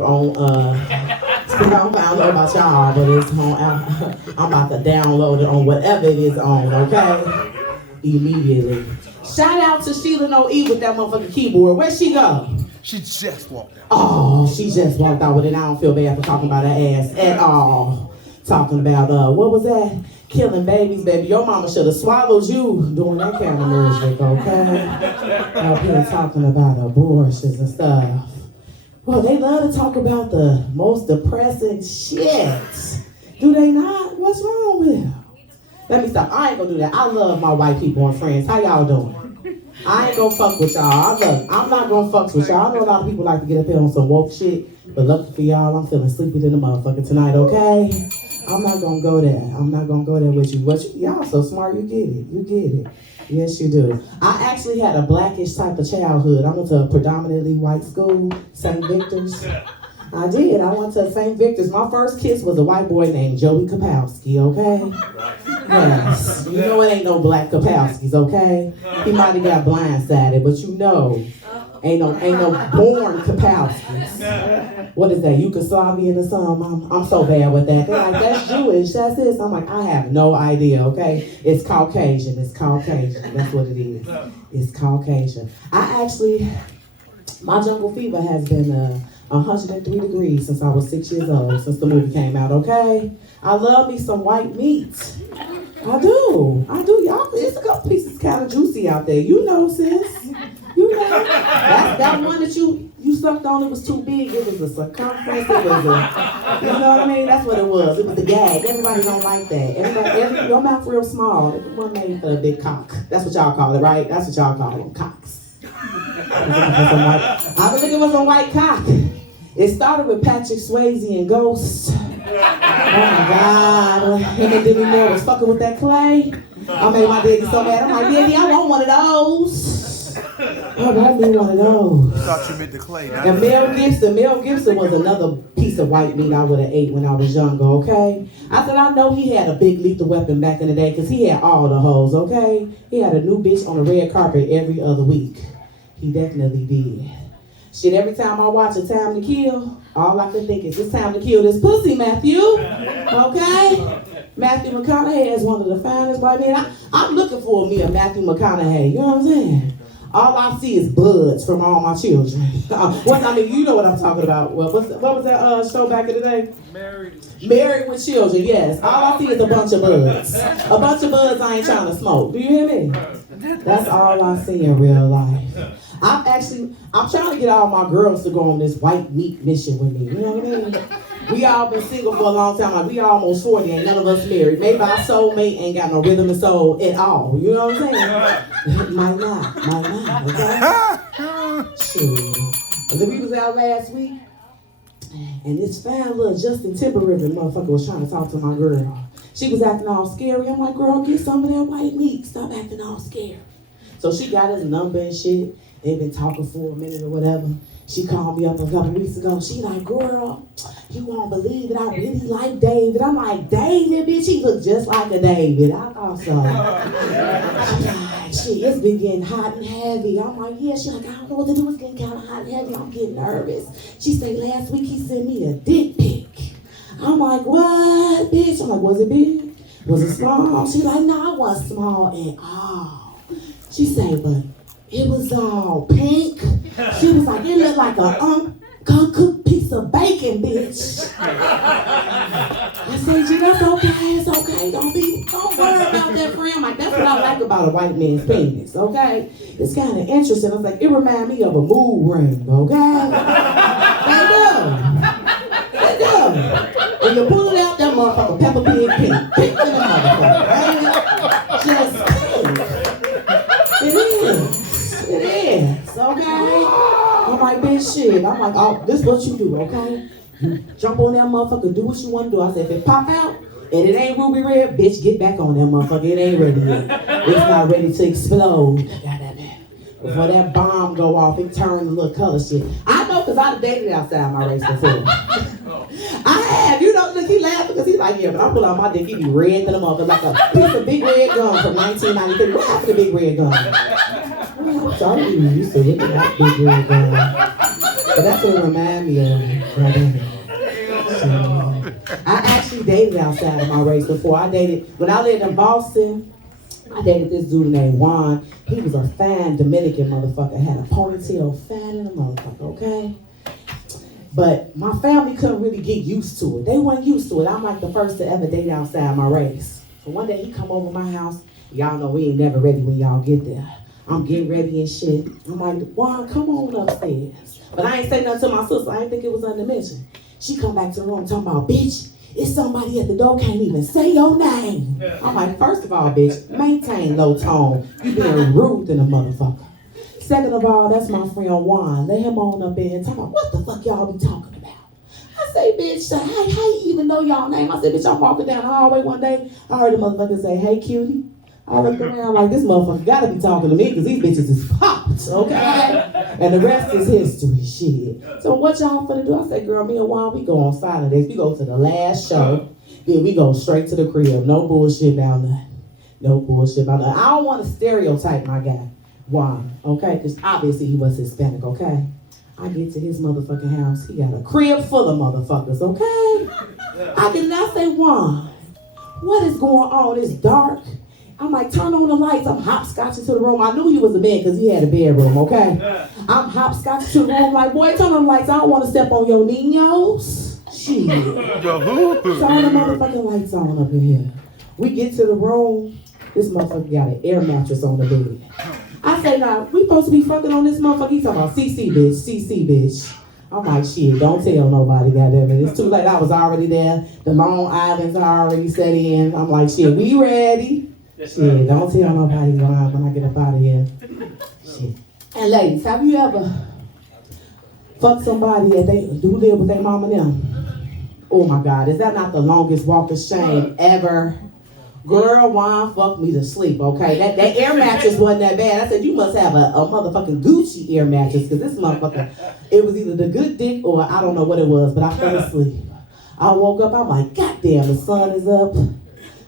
on I don't know about y'all, but it's on. I'm about to download it on whatever it is on. Okay, immediately. Shout out to Sheila No E with that motherfucking keyboard. Where'd she go? She just walked out. Oh, she just walked out with it. I don't feel bad for talking about her ass at all. Talking about what was that? Killing babies, baby. Your mama should have swallowed you doing that kind of music, okay? Up here talking about abortions and stuff. Well, they love to talk about the most depressing shit. Do they not? What's wrong with them? Let me stop. I ain't gonna do that. I love my white people and friends. How y'all doing? I ain't gonna fuck with y'all. I'm not gonna fuck with y'all. I know a lot of people like to get up here on some woke shit, but lucky for y'all, I'm feeling sleepy than a motherfucker tonight, okay? I'm not gonna go there. I'm not gonna go there with you. But y'all so smart, you get it. You get it. Yes, you do. I actually had a blackish type of childhood. I went to a predominantly white school, St. Victor's. I did. I went to St. Victor's. My first kiss was a white boy named Joey Kapowski, okay? Yes. You know it ain't no black Kapowskis, okay? He might have got blindsided, but you know, ain't no born Kapowskis. What is that, Yugoslavian or something? I'm so bad with that. They're like, that's Jewish, that's this. I'm like, I have no idea, okay? It's Caucasian, it's Caucasian. That's what it is. It's Caucasian. My jungle fever has been 103 degrees since I was 6 years old, since the movie came out, okay? I love me some white meat. I do. Y'all, it's a couple pieces kind of juicy out there. You know, sis. You know. That one that you sucked on, it was too big. It was a circumference. It was a, you know what I mean? That's what it was. It was the gag. Everybody don't like that. Your mouth real small. It was made for a big cock. That's what y'all call it, right? That's what y'all call them, cocks. I was looking for some white cock. It started with Patrick Swayze and Ghost. Oh my God. Him and Demi Moore was fucking with that clay. I made my daddy so mad. I'm like, Daddy, I want one of those. Oh, I need one of those. I thought you meant the clay. And Mel Gibson was another piece of white meat I would have ate when I was younger, okay? I said, I know he had a big lethal weapon back in the day because he had all the hoes, okay? He had a new bitch on the red carpet every other week. He definitely did. Shit, every time I watch A Time to Kill, all I can think is, it's time to kill this pussy, Matthew. Okay? Matthew McConaughey is one of the finest white men. I'm looking for me a Matthew McConaughey, you know what I'm saying? All I see is buds from all my children. You know what I'm talking about. Well, what was that show back in the day? Married with Children, yes. All I see is a bunch of buds. A bunch of buds I ain't trying to smoke. Do you hear me? That's all I see in real life. I'm trying to get all my girls to go on this white meat mission with me. You know what I mean? We all been single for a long time. Like, we almost 40 and none of us married. Maybe our soulmate ain't got no rhythm and soul at all. You know what I'm saying? Might not, okay? Sure. We was out last week, and this fine little Justin Timberlake motherfucker was trying to talk to my girl. She was acting all scary. I'm like, girl, get some of that white meat. Stop acting all scary. So she got his number and shit. They've been talking for a minute or whatever. She called me up a couple weeks ago. She like, girl, you won't believe it. I really like David. I'm like, David, bitch, he look just like a David. I thought so. She like, shit, it's been getting hot and heavy. I'm like, yeah. She like, I don't know what to do. It's getting kind of hot and heavy. I'm getting nervous. She said last week he sent me a dick pic. I'm like, what, bitch? I'm like, was it big? Was it small? She like, no, it wasn't small at all. She said, but it was all pink. She was like, it looked like a uncooked piece of bacon, bitch. I said, G, that's okay, it's okay. Don't worry about that, friend. Like, that's what I like about a white man's penis, okay? It's kind of interesting. I was like, it reminds me of a mood ring, okay? They do. When you pull it out, that motherfucker Peppa Pig pink. Pink to the motherfucker, right? Just pink. It is, okay? I'm like, bitch, shit. I'm like, oh, this is what you do, okay? You jump on that motherfucker, do what you want to do. I said, if it pop out and it ain't ruby red, bitch, get back on that motherfucker. It ain't ready yet. It's not ready to explode. Before that bomb go off, it turned a little color shit. I know because I've dated outside my race before. I have. You know, look, he laughing because he's like, yeah, but I pull out my dick, he be red to the motherfucker, like a piece of big red gun from 1993. What happened to big red gun? I'm sorry, you used to look at that big red gun. But that's what it remind me of. Right. So, I actually dated outside of my race before. When I lived in Boston, I dated this dude named Juan. He was a fine Dominican motherfucker. Had a ponytail, fine in a motherfucker, okay? But my family couldn't really get used to it. They weren't used to it. I'm like the first to ever date outside my race. So one day he come over my house. Y'all know we ain't never ready when y'all get there. I'm getting ready and shit. I'm like, Juan, come on upstairs. But I ain't say nothing to my sister. I ain't think it was under mention. She come back to the room talking about, bitch, it's somebody at the door, can't even say your name. I'm like, first of all, bitch, maintain low tone. You being rude than a motherfucker. Second of all, that's my friend Juan. Let him on up in and talk about what the fuck y'all be talking about. I say, bitch, how you even know y'all name? I said, bitch, I'm walking down the hallway one day. I heard the motherfucker say, hey, cutie. I looked around like, this motherfucker gotta be talking to me because these bitches is popped, okay? And the rest is history, shit. So what y'all finna do? I said, girl, me and Juan, we go on silent days. We go to the last show, then we go straight to the crib. No bullshit about nothing. No bullshit about nothing. I don't want to stereotype my guy, Juan, okay? Because obviously he was Hispanic, okay? I get to his motherfucking house. He got a crib full of motherfuckers, okay? I say, Juan, what is going on? It's dark. I'm like, turn on the lights. I'm hopscotching to the room. I knew he was a man because he had a bedroom, okay? I'm hopscotching to the room like, boy, turn on the lights. I don't want to step on your niños. Shit. Turn the motherfucking lights on up in here. We get to the room. This motherfucker got an air mattress on the bed. I say, nah, we supposed to be fucking on this motherfucker. He's talking about CC, bitch. I'm like, shit, don't tell nobody, goddamn it. It's too late. I was already there. The Long Island's already set in. I'm like, shit, we ready. Shit, don't tell nobody when I get up out of here. Shit. And ladies, have you ever fucked somebody that they do live with their mama now? Oh my God, is that not the longest walk of shame ever? Girl, Juan fucked me to sleep, okay? That air mattress wasn't that bad. I said, you must have a motherfucking Gucci air mattress, because this motherfucker, it was either the good dick or I don't know what it was, but I fell asleep. I woke up, I'm like, goddamn, the sun is up.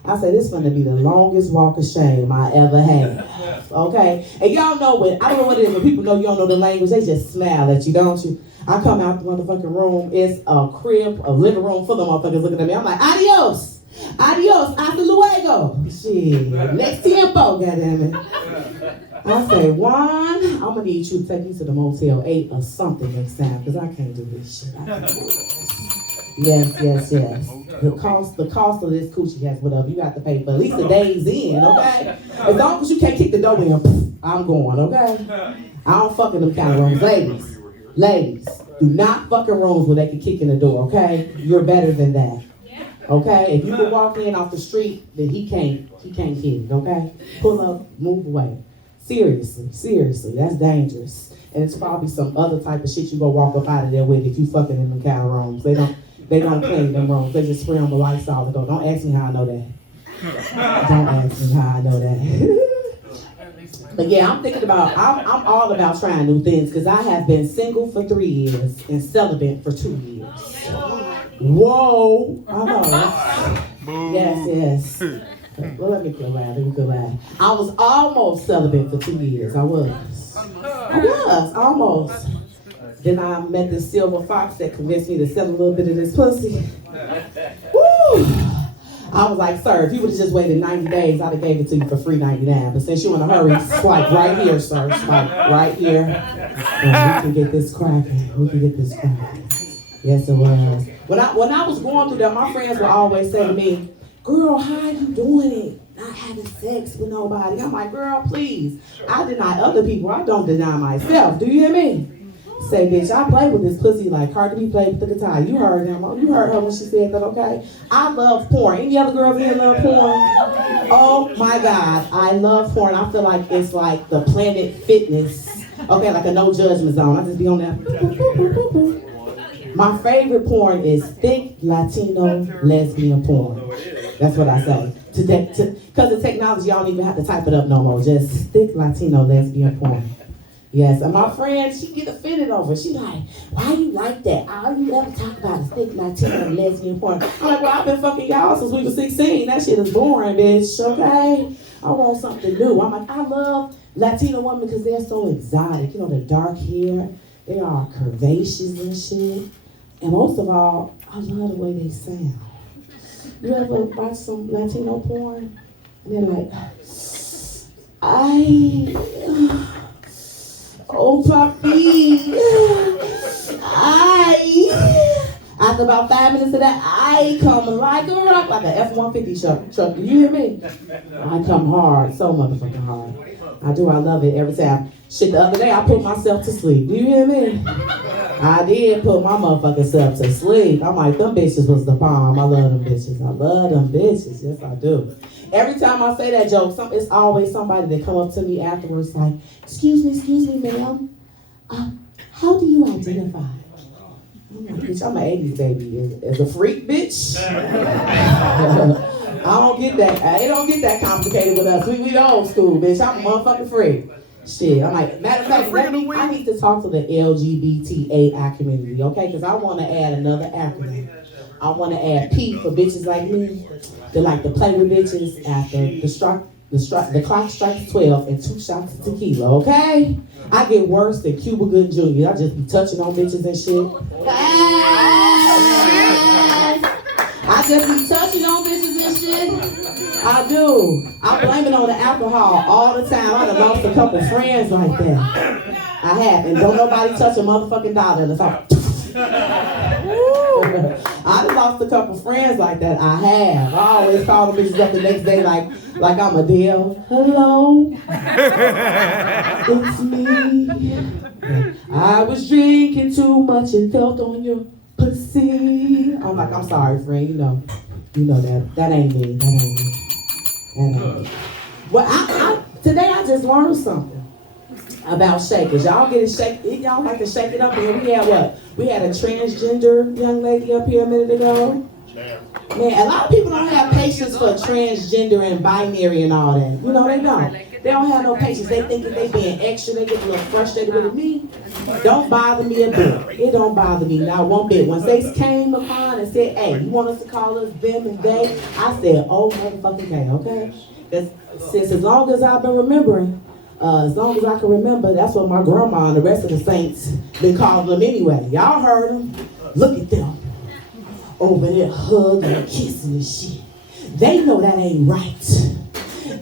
I said, this is going to be the longest walk of shame I ever had. Okay? And y'all know I don't know what it is, when people know you don't know the language, they just smile at you, don't you? I come out the motherfucking room, it's a crib, a living room full of motherfuckers looking at me. I'm like, adios, hasta luego. Shit, next tiempo, goddammit. I say, Juan, I'm going to need you to take me to the Motel 8 or something next time, because I can't do this shit. I can't do this. Yes. The cost of this coochie has whatever. You got to pay for at least a day's in, okay? As long as you can't kick the door in, I'm going, okay? I don't fuck in them kind of rooms. Ladies, do not fuck in rooms where they can kick in the door, okay? You're better than that. Okay? If you can walk in off the street, then he can't hit it, okay? Pull up, move away. Seriously, that's dangerous. And it's probably some other type of shit you go walk up out of there with if you fucking in them kind of rooms. They don't clean them rooms. They just spray on the Lysol to go. Don't ask me how I know that. But yeah, I'm thinking about, I'm all about trying new things because I have been single for 3 years and celibate for 2 years. Whoa. Yes. Well, let me feel loud. I was almost celibate for 2 years. I was almost. Then I met this silver fox that convinced me to sell a little bit of this pussy. Woo! I was like, sir, if you would have just waited 90 days, I'd have gave it to you for free 99. But since you're in a hurry, swipe right here, sir. Swipe right here. And we can get this cracking. Yes, it was. When I was going through that, my friends would always say to me, girl, how you doing it? Not having sex with nobody. I'm like, girl, please. I deny other people. I don't deny myself. Do you hear me? Say, bitch, I play with this pussy like Cardi B played with the guitar. You heard her when she said that, okay? I love porn. Any other girls here love porn? Oh my God, I love porn. I feel like it's like the Planet Fitness. Okay, like a no judgment zone. I just be on that. My favorite porn is thick Latino lesbian porn. That's what I say. Because of technology, y'all don't even have to type it up no more. Just thick Latino lesbian porn. Yes, and my friend, she get offended over it. She like, why you like that? All you ever talk about is thick Latino lesbian porn. I'm like, well, I've been fucking y'all since we were 16. That shit is boring, bitch, okay? I want something new. I'm like, I love Latino women because they're so exotic. You know, the dark hair, They are curvaceous and shit. And most of all, I love the way they sound. You ever watch some Latino porn? And they're like, oh papi, after about 5 minutes of that, I come like a rock, like an F-150 truck. Do you hear me? I come hard, so motherfucking hard. I do, I love it every time. Shit, the other day I put myself to sleep. Do you hear me? I did put my motherfucking self to sleep. I'm like, them bitches was the bomb. I love them bitches. I love them bitches. Yes, I do. Every time I say that joke, it's always somebody that come up to me afterwards like, excuse me, ma'am. How do you identify? I'm like, bitch, I'm an 80s baby. As a freak, bitch. I don't get that. It don't get that complicated with us. We old school, bitch. I'm a motherfucking freak. Shit, I'm like, matter of fact, I need to talk to the LGBTAI community, okay? Because I want to add another acronym. I want to add P for bitches like me that like to play with bitches after the clock strikes 12 and 2 shots of tequila, okay? I get worse than Cuba Gooding Jr. I just be touching on bitches and shit. I just be touching on bitches and shit. I do. I blame it on the alcohol all the time. I done lost a couple friends like that. I have. And don't nobody touch a motherfucking dollar in the top. I done lost a couple friends like that. I have. I always call them bitches up the next day like I'm Adele. Hello. It's me. I was drinking too much and felt on your pussy. I'm like, I'm sorry, friend. You know that ain't me. That ain't me. Well, today I just learned something about shakers. Y'all get it shake. Y'all like to shake it up. And we had what? We had a transgender young lady up here a minute ago. Man, a lot of people don't have patience for transgender and binary and all that. You know, they don't. They don't have no patience. They think that they being extra. They get a little frustrated with me. Don't bother me a bit. It don't bother me not one bit. Once they came upon and said, hey, you want us to call us them and they? I said, oh, motherfucking okay, okay? Since as long as I've been remembering, as long as I can remember, that's what my grandma and the rest of the saints been calling them anyway. Y'all heard them. Look at them. Over there hugging and kissing and shit. They know that ain't right.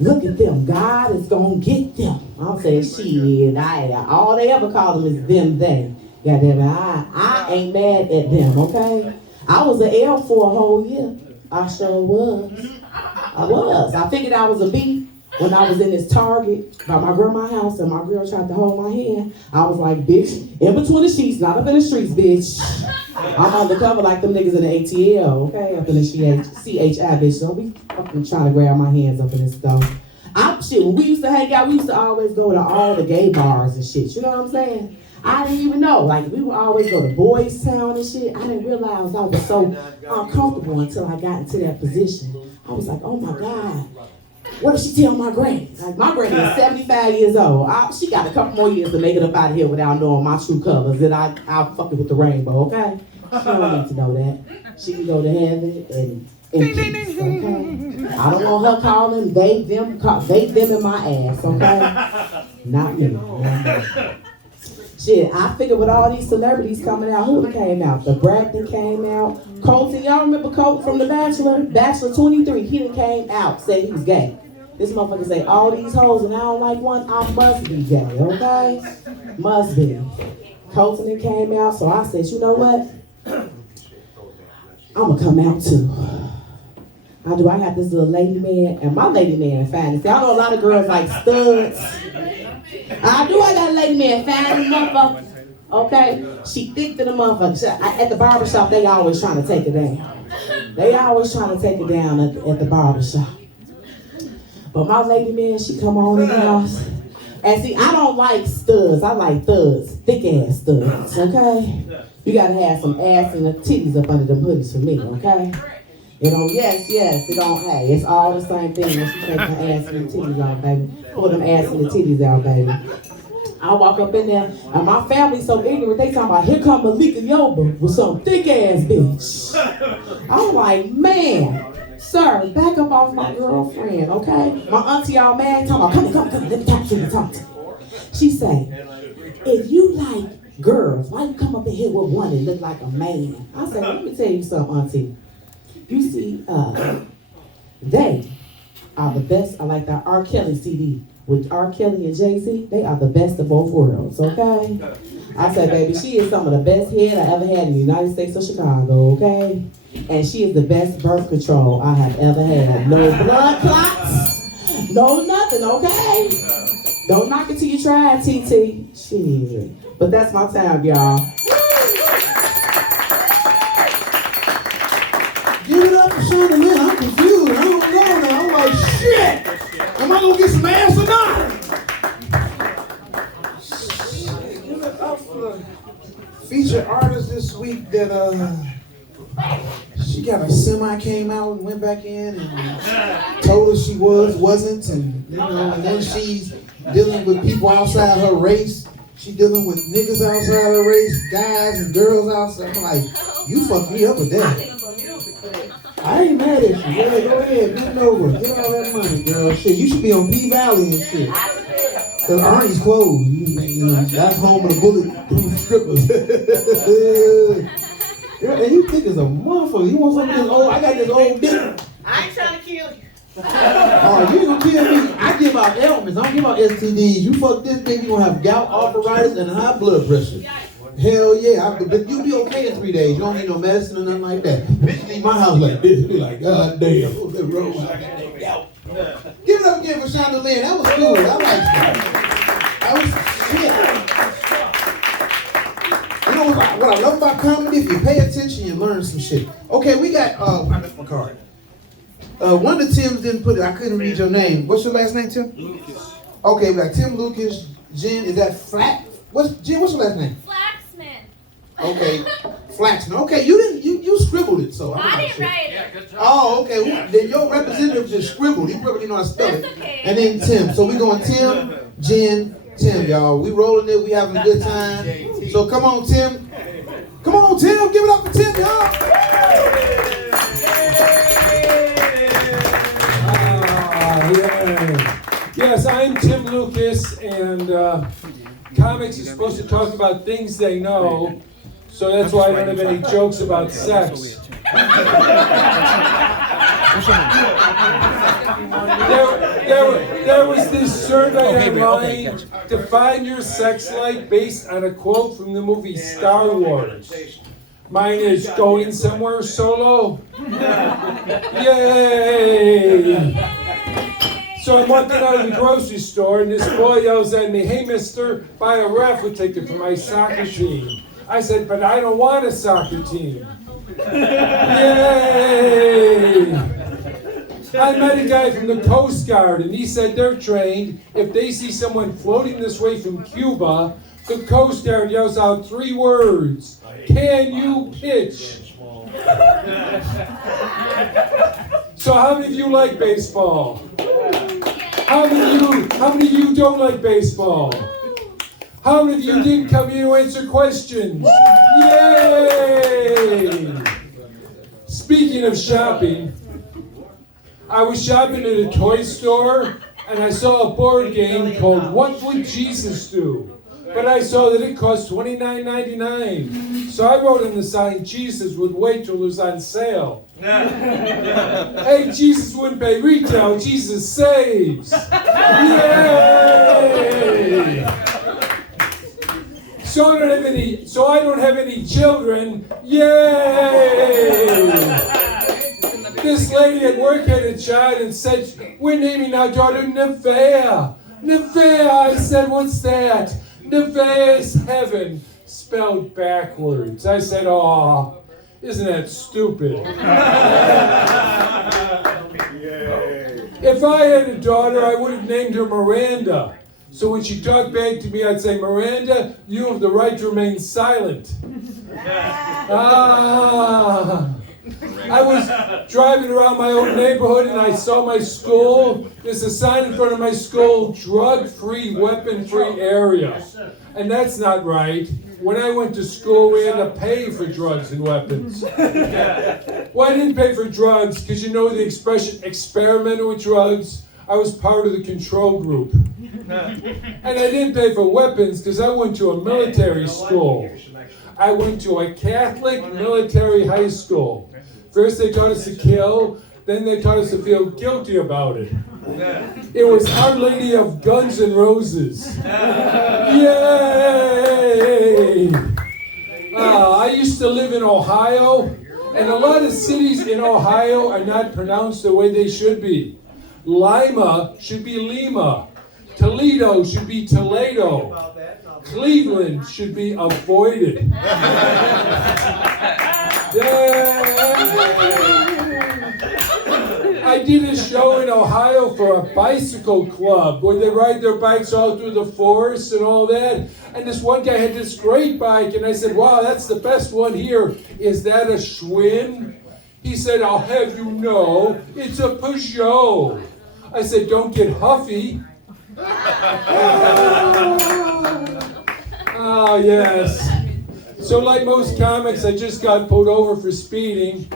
Look at them. God is gonna get them. I'm saying shit. All they ever call them is them, they. Goddamn it, I ain't mad at them, okay? I was an L for a whole year. I sure was. I was. I figured I was a B when I was in this Target by my grandma's house and my girl tried to hold my hand. I was like, bitch, in between the sheets, not up in the streets, bitch. I'm undercover like them niggas in the ATL, okay? Up in the CHI, bitch. Don't be fucking trying to grab my hands up in this stuff. Shit, when we used to hang out, we used to always go to all the gay bars and shit. You know what I'm saying? I didn't even know. Like, we would always go to Boys Town and shit. I didn't realize I was so uncomfortable until I got into that position. I was like, oh my God. What if she tell my granny? Like, my granny is 75 years old. She got a couple more years to make it up out of here without knowing my true colors. And I'll fuck it with the rainbow, okay? She don't need to know that. She can go to heaven and peace, okay? I don't want her calling they, them in my ass, okay? Not me. Shit, I figured with all these celebrities coming out, who came out? The Bradley came out. Colton, y'all remember Colton from The Bachelor? Bachelor 23, he done came out, said he was gay. This motherfucker say, all these hoes and I don't like one, I must be gay, okay? Must be. Colton done came out, so I said, you know what? I'm gonna come out too. I got this little lady man, and my lady man fine. See, I know a lot of girls like studs. I got a lady man fine, motherfucker. Okay? She thick to the motherfucker. At the barbershop, they always trying to take her down. They always trying to take her down at the barbershop. But my lady man, she come on in the house. And see, I don't like studs. I like thuds. Thick ass studs, okay? You gotta have some ass and the titties up under them hoodies for me, okay? It don't, yes, it don't, hey, it's all the same thing when she take her ass and the titties out, baby. Pull them ass and the titties out, baby. I walk up in there, and my family's so ignorant, they talking about, here come Malika Yoba with some thick ass bitch. I'm like, man, sir, back up off my girlfriend, okay? My auntie all mad, talking about, come here, let me talk to you. She say, if you like girls, why you come up in here with one that look like a man? I said, let me tell you something, auntie. You see, they are the best. I like that R. Kelly CD with R. Kelly and Jay-Z. They are the best of both worlds, okay? I said, baby, she is some of the best head I ever had in the United States of Chicago, okay? And she is the best birth control I have ever had. No blood clots, no nothing, okay? Don't knock it till you try it, TT. Shit. But that's my time, y'all. Give it up for Shonda Lynn. I'm confused. I don't know now. I'm like, shit. Am I gonna get some ass or not? Give it up for the featured artist this week that she got a semi came out and went back in and told her she wasn't, and you know, and then she's dealing with people outside her race. She dealing with niggas outside her race, guys and girls outside. I'm like, you fucked me up with that. I ain't mad at you. Yeah, go ahead, bend over. Get all that money, girl. Shit, you should be on P-Valley and shit. Cause Ernie's closed. You know, that's home of the bulletproof strippers. Girl, and you think it's a motherfucker. You want some of this old, I got this old dick. I ain't trying to kill you. Oh, you ain't gonna kill me. I give out ailments. I don't give out STDs. You fuck this thing, you gonna have gout, arthritis, and high blood pressure. Hell yeah, but you'll be okay in 3 days. You don't need no medicine or nothing like that. Bitch leave my house like this. Be like, God damn, what's that wrong? I got that gout. Give it up again for Shonda Lynn. That was good. I like that. That was shit. You know what I love about comedy? If you pay attention, you learn some shit. Okay, we got, I missed my card. One of the Tims didn't put it. I couldn't read your name. What's your last name, Tim? Lucas. Okay, we got Tim, Lucas, Jen. Is that Flat? Jen, what's your last name? Flaxman. Okay, Flaxman. Okay, you scribbled it, so I didn't write it. Good job. Oh, okay. Then your representative just scribbled. He probably know how to spell it. That's okay. And then Tim. So we going Tim, Jen, Tim, y'all. We rolling it. We having a good time. So come on, Tim. Come on, Tim. Give it up for Tim, y'all. Yeah. Yes, I'm Tim Lucas, and comics are supposed to talk about things they know, so that's why I don't have any jokes about sex. There was this survey online, define your sex life based on a quote from the movie Star Wars. Mine is going somewhere solo. Yay! So I'm walking out of the grocery store and this boy yells at me, "Hey mister, buy a raffle ticket for my soccer team." I said, "But I don't want a soccer team." Yay! I met a guy from the Coast Guard and he said they're trained. If they see someone floating this way from Cuba, the Coast Guard yells out 3 words. Can you pitch? So how many of you like baseball? How many of you don't like baseball? How many of you didn't come here to answer questions? Yay! Speaking of shopping, I was shopping at a toy store and I saw a board game called What Would Jesus Do? But I saw that it cost $29.99. So I wrote on the sign, Jesus would wait till it was on sale. Hey, Jesus wouldn't pay retail, Jesus saves. Yay! So I don't have any children. Yay! This lady at work had a child and said, "We're naming our daughter Nevaeh." Nevaeh, I said, "What's that?" Nevaeh is heaven, spelled backwards. I said, "Aw, isn't that stupid?" If I had a daughter, I would have named her Miranda. So when she talked back to me, I'd say, "Miranda, you have the right to remain silent." I was driving around my own neighborhood and I saw my school. There's a sign in front of my school, drug-free, weapon-free area. And that's not right. When I went to school, we had to pay for drugs and weapons. Well, I didn't pay for drugs because you know the expression experimental with drugs. I was part of the control group. And I didn't pay for weapons because I went to a military school. I went to a Catholic military high school. First they taught us to kill, then they taught us to feel guilty about it. It was Our Lady of Guns N' Roses. Yay! I used to live in Ohio, and a lot of cities in Ohio are not pronounced the way they should be. Lima should be Lima. Toledo should be Toledo. Cleveland should be avoided. I did a show in Ohio for a bicycle club where they ride their bikes all through the forest and all that. And this one guy had this great bike, and I said, wow, that's the best one here. Is that a Schwinn? He said, I'll have you know, it's a Peugeot. I said, don't get huffy. Oh, yes. So like most comics, I just got pulled over for speeding.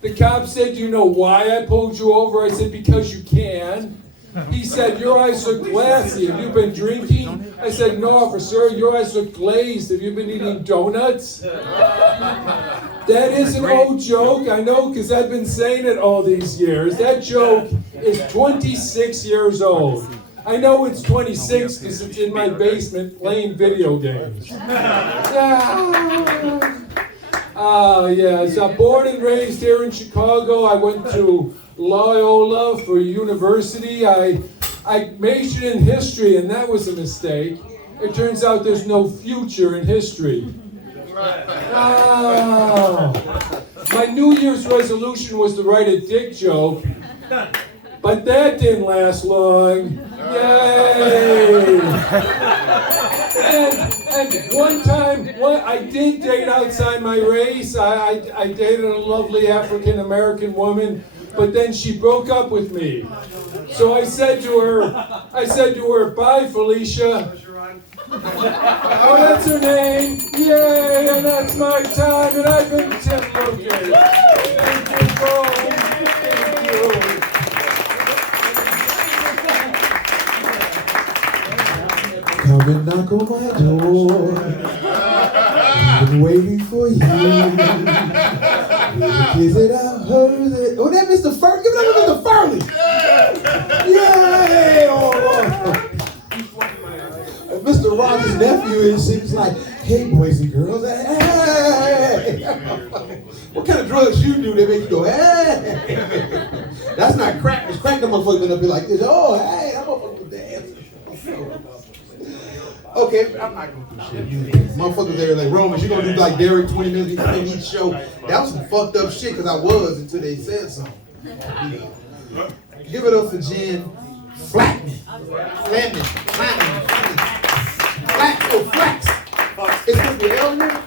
The cop said, do you know why I pulled you over? I said, because you can. He said, your eyes look glassy. Have you been drinking? I said, no, officer, your eyes look glazed. Have you been eating donuts? That is an old joke, I know, because I've been saying it all these years. That joke is 26 years old. I know it's 26 because it's in my basement playing video games. Yes, I'm born and raised here in Chicago. I went to Loyola for university. I majored in history, and that was a mistake. It turns out there's no future in history. My New Year's resolution was to write a dick joke, but that didn't last long. Yay! And one time, I did date outside my race. I dated a lovely African-American woman, but then she broke up with me. So I said to her, bye, Felicia. Oh, that's her name. Yay, and that's my time, and I've been Tim Lucas. Thank you, folks. Thank you. Come and knock on my door. I've been waiting for you. Is it I heard it? Oh, that Mr. Furley. Give it up to Mr. Furley. Yay! Oh. Mr. Rogers' nephew, and she was like, hey, boys and girls, hey! What kind of drugs you do that make you go, hey? That's not crack. Because crack, them motherfuckers gonna be like this. Oh, hey, that motherfucker dance. Okay, I'm not gonna do shit. Motherfuckers there like, Romans, you gonna do like Derek 20 minutes in each show. That was some fucked up shit, because I was until they said something. Give it up for Jen Flatman. Flax. Is this the L in there?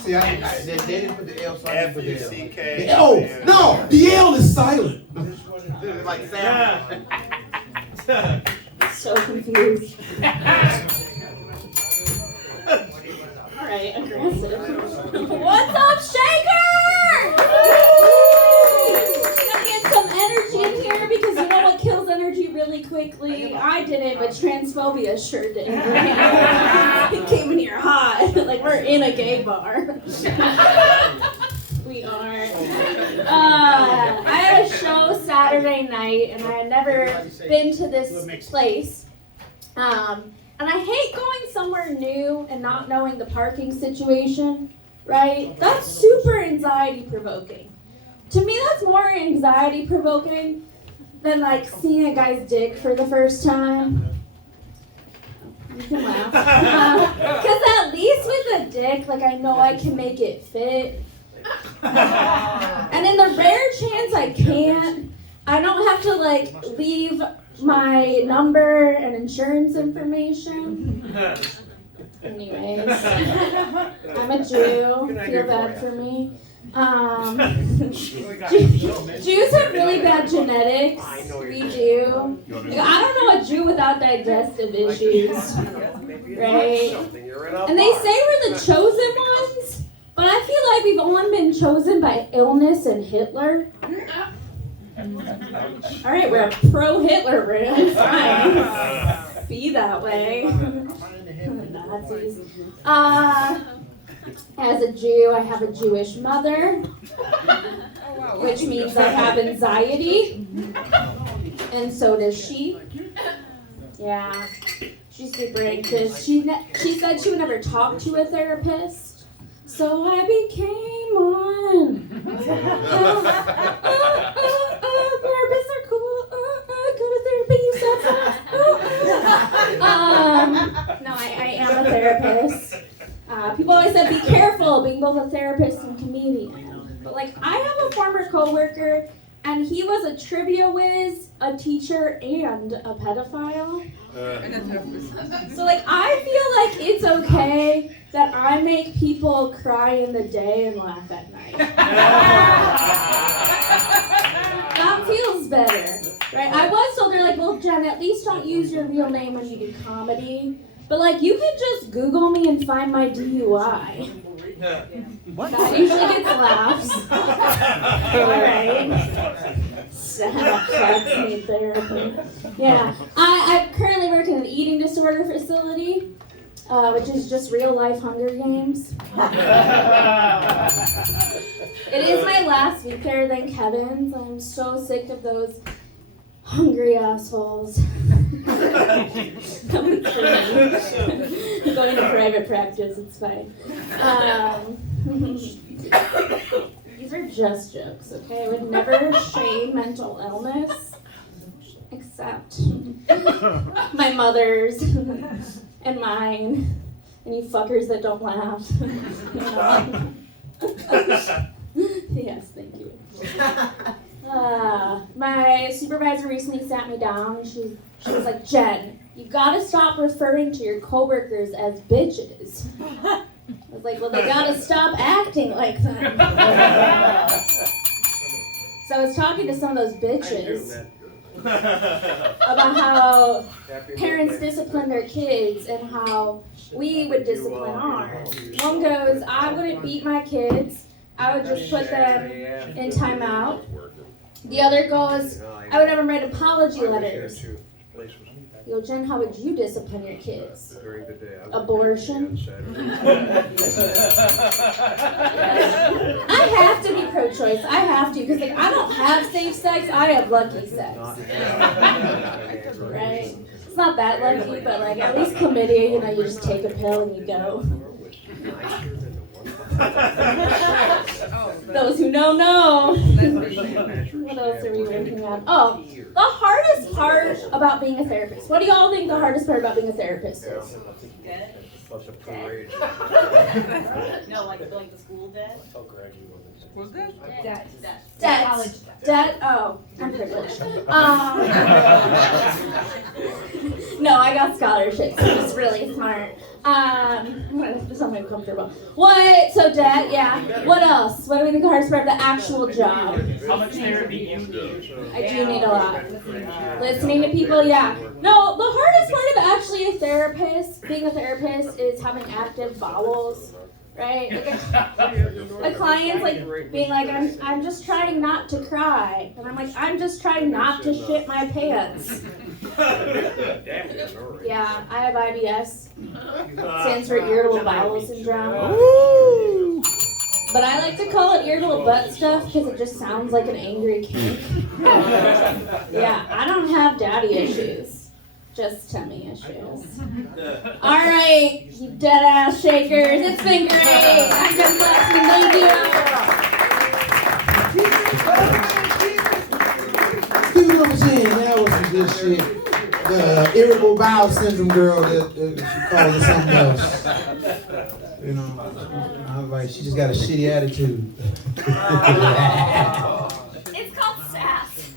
See, they didn't put the L, so I didn't put the L. The L, no, the L is silent. Like Sam. So confused. Alright, aggressive. What's up, Shaker? Gotta get some energy in here because you know what kills energy really quickly? I didn't, but transphobia sure did. It came in here hot. Like we're in a gay bar. We are. I had a show Saturday night, and I had never been to this place. And I hate going somewhere new and not knowing the parking situation, right? That's super anxiety provoking. To me, that's more anxiety provoking than like seeing a guy's dick for the first time. You can laugh. Because at least with a dick, like I know I can make it fit. And in the rare chance I can't, I don't have to like leave my number and insurance information. Anyways, I'm a Jew. Feel bad for me. Jews have really bad genetics. We do. Like, I don't know a Jew without digestive issues, right? And they say we're the chosen ones, but I feel like we've only been chosen by illness and Hitler. All right, we're a pro-Hitler room. Fine. Be that way. Nazis. As a Jew, I have a Jewish mother, which means I have anxiety, and so does she. Yeah, she's super anxious. She said she would never talk to a therapist, so I became one. Therapists are cool. Go to therapy, you suck. No, I am a therapist. People always said, be careful being both a therapist and comedian. But like, I have a former coworker, and he was a trivia whiz, a teacher, and a pedophile. So like, I feel like it's okay that I make people cry in the day and laugh at night. That feels better, right? I was told, they're like, well, Jen, at least don't use your real name when you do comedy. But like, you can just Google me and find my DUI. What? That usually gets laughs. Alright. Sad sex need therapy. Yeah. I currently work in an eating disorder facility, which is just real life Hunger Games. It is my last week there than Kevin's. I'm so sick of those hungry assholes. Coming for me. Going to private practice, it's fine. These are just jokes, okay? I would never shame mental illness, except my mother's and mine, and you fuckers that don't laugh. Yes, thank you. My supervisor recently sat me down and she was like, Jen, you gotta stop referring to your coworkers as bitches. I was like, well, they gotta stop acting like them. So I was talking to some of those bitches about how parents discipline their kids and how we would discipline ours. One goes, I wouldn't beat my kids. I would just put them in timeout. The other goes, I would never write apology letters. Yo, Jen, how would you discipline your kids? Abortion? I have to be pro-choice. I have to, because like, I don't have safe sex, I have lucky sex. Right? It's not that lucky, but like, at least chlamydia, you know, you just take a pill and you go. Those who know. What else are we working on? Oh, the hardest part about being a therapist. What do y'all think the hardest part about being a therapist is? No, like the school debt. Debt. Oh, I'm privileged. No, I got scholarships. I'm just really smart. Just I'm comfortable. What? So debt, yeah. What else? What do we think the hardest part of the actual job? How much therapy do you need? I do need a lot. Listening to people, yeah. No, the hardest part of actually being a therapist, is having active bowels. Right? Like a client's like being like, I'm just trying not to cry. And I'm like, I'm just trying not to shit my pants. Yeah, I have IBS. Stands for irritable bowel syndrome. But I like to call it irritable butt stuff because it just sounds like an angry kink. Yeah, I don't have daddy issues. Just tummy issues. All right, you dead ass shakers. It's been great. I'm Jen Flexman. Thank you. Stevie Ray Machine, that was some good shit. The irritable bowel syndrome girl that she called it something else. You know, I was like, she just got a shitty attitude. It's called sass.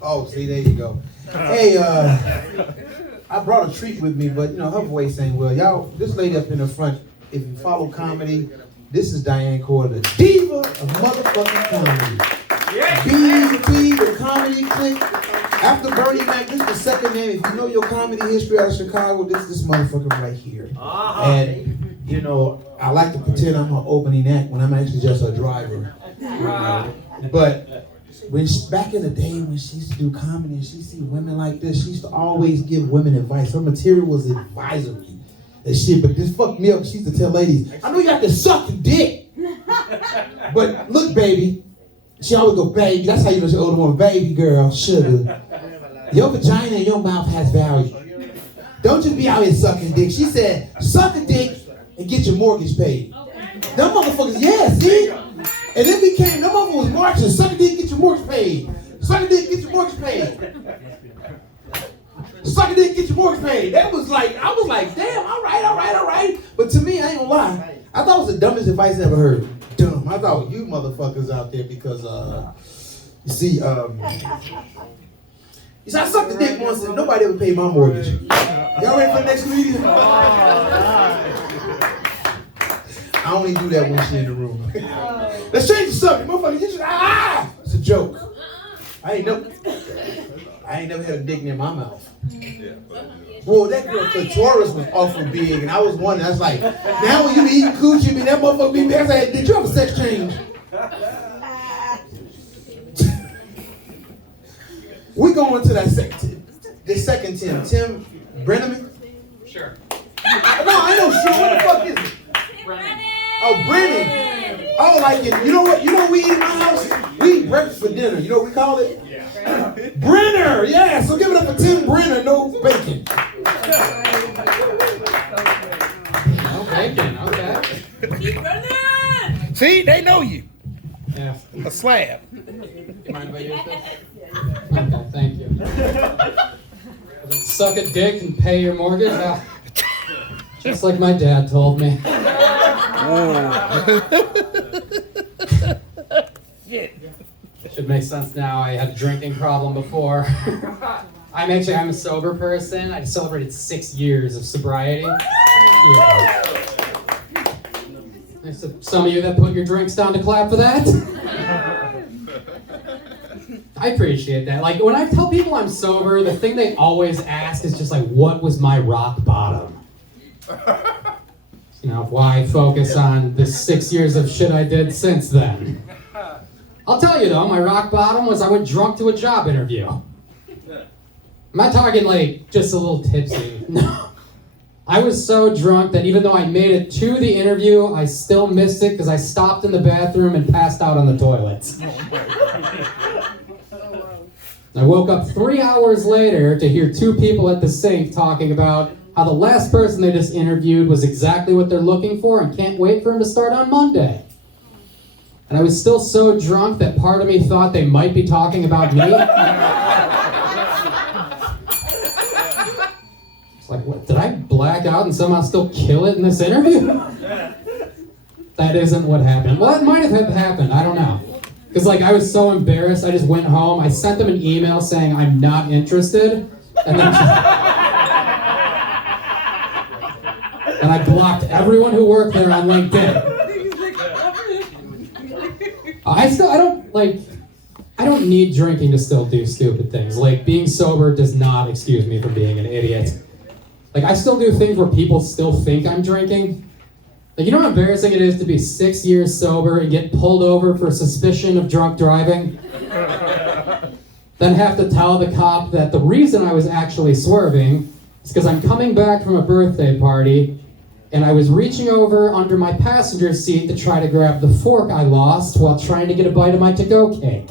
Oh, see, there you go. Hey, I brought a treat with me, but you know, her voice ain't well. Y'all, this lady up in the front, if you follow comedy, this is Diane Corder, the diva of motherfucking comedy. BET, the comedy clique. After Bernie Mac, this is the second name. If you know your comedy history out of Chicago, this motherfucker right here. And, you know, I like to pretend I'm her opening act when I'm actually just a driver. But back in the day when she used to do comedy and she see women like this, she used to always give women advice. Her material was advisory and shit, but this fucked me up. She used to tell ladies, I know you have to suck your dick, but look, baby. She always go, baby. That's how you know she older woman. Baby girl, sugar. Your vagina and your mouth has value. Don't just be out here sucking dick. She said, suck a dick and get your mortgage paid. Them motherfuckers, yeah, see? And it became, them motherfuckers was marching, suck a dick, get your mortgage paid. Suck a dick, get your mortgage paid. Suck a dick, get your mortgage paid. That was like, I was like, damn, all right. But to me, I ain't gonna lie. I thought it was the dumbest advice I ever heard. Dumb. I thought you motherfuckers out there because, you see, you see, I sucked the dick once and nobody ever paid my mortgage. Y'all ready for the next comedian? I only do that when she's in the room. Let's change the subject, motherfucker. It's a joke. I ain't never had a dick near my mouth. Boy, that girl clitoris was awful big, and I was wondering. I was like, now when you be eating coochie, that motherfucker be big. I was like, did you have a sex change? We going to the second Tim. Tim Brenneman? Sure. No, I know shit. What the fuck is it? Oh, Brennan. Oh, like it. You know what? You know what we eat in my house? We eat breakfast for dinner. You know what we call it? Yeah. Brenner. Yeah. So give it up for Tim Brenner. No bacon. No bacon. Okay. See, they know you. Yeah. A slab. You mind if I use this? Okay, thank you. Suck a dick and pay your mortgage? Just like my dad told me. Should make sense now. I had a drinking problem before. I'm a sober person. I celebrated 6 years of sobriety. Yeah. There's some of you that put your drinks down to clap for that. I appreciate that. Like, when I tell people I'm sober, the thing they always ask is just like, what was my rock bottom? You know, why focus on the 6 years of shit I did since then? I'll tell you though, my rock bottom was I went drunk to a job interview. I'm not talking like just a little tipsy. No. I was so drunk that even though I made it to the interview, I still missed it because I stopped in the bathroom and passed out on the toilet. I woke up 3 hours later to hear 2 people at the sink talking about how the last person they just interviewed was exactly what they're looking for and can't wait for him to start on Monday. And I was still so drunk that part of me thought they might be talking about me. It's like, what, did I black out and somehow still kill it in this interview? That isn't what happened. Well, it might have happened, I don't know. Because like I was so embarrassed, I just went home. I sent them an email saying I'm not interested, and then and I blocked everyone who worked there on LinkedIn. I don't need drinking to still do stupid things. Like being sober does not excuse me from being an idiot. Like I still do things where people still think I'm drinking. Like, you know how embarrassing it is to be 6 years sober and get pulled over for suspicion of drunk driving? Then have to tell the cop that the reason I was actually swerving is because I'm coming back from a birthday party and I was reaching over under my passenger seat to try to grab the fork I lost while trying to get a bite of my to-go cake.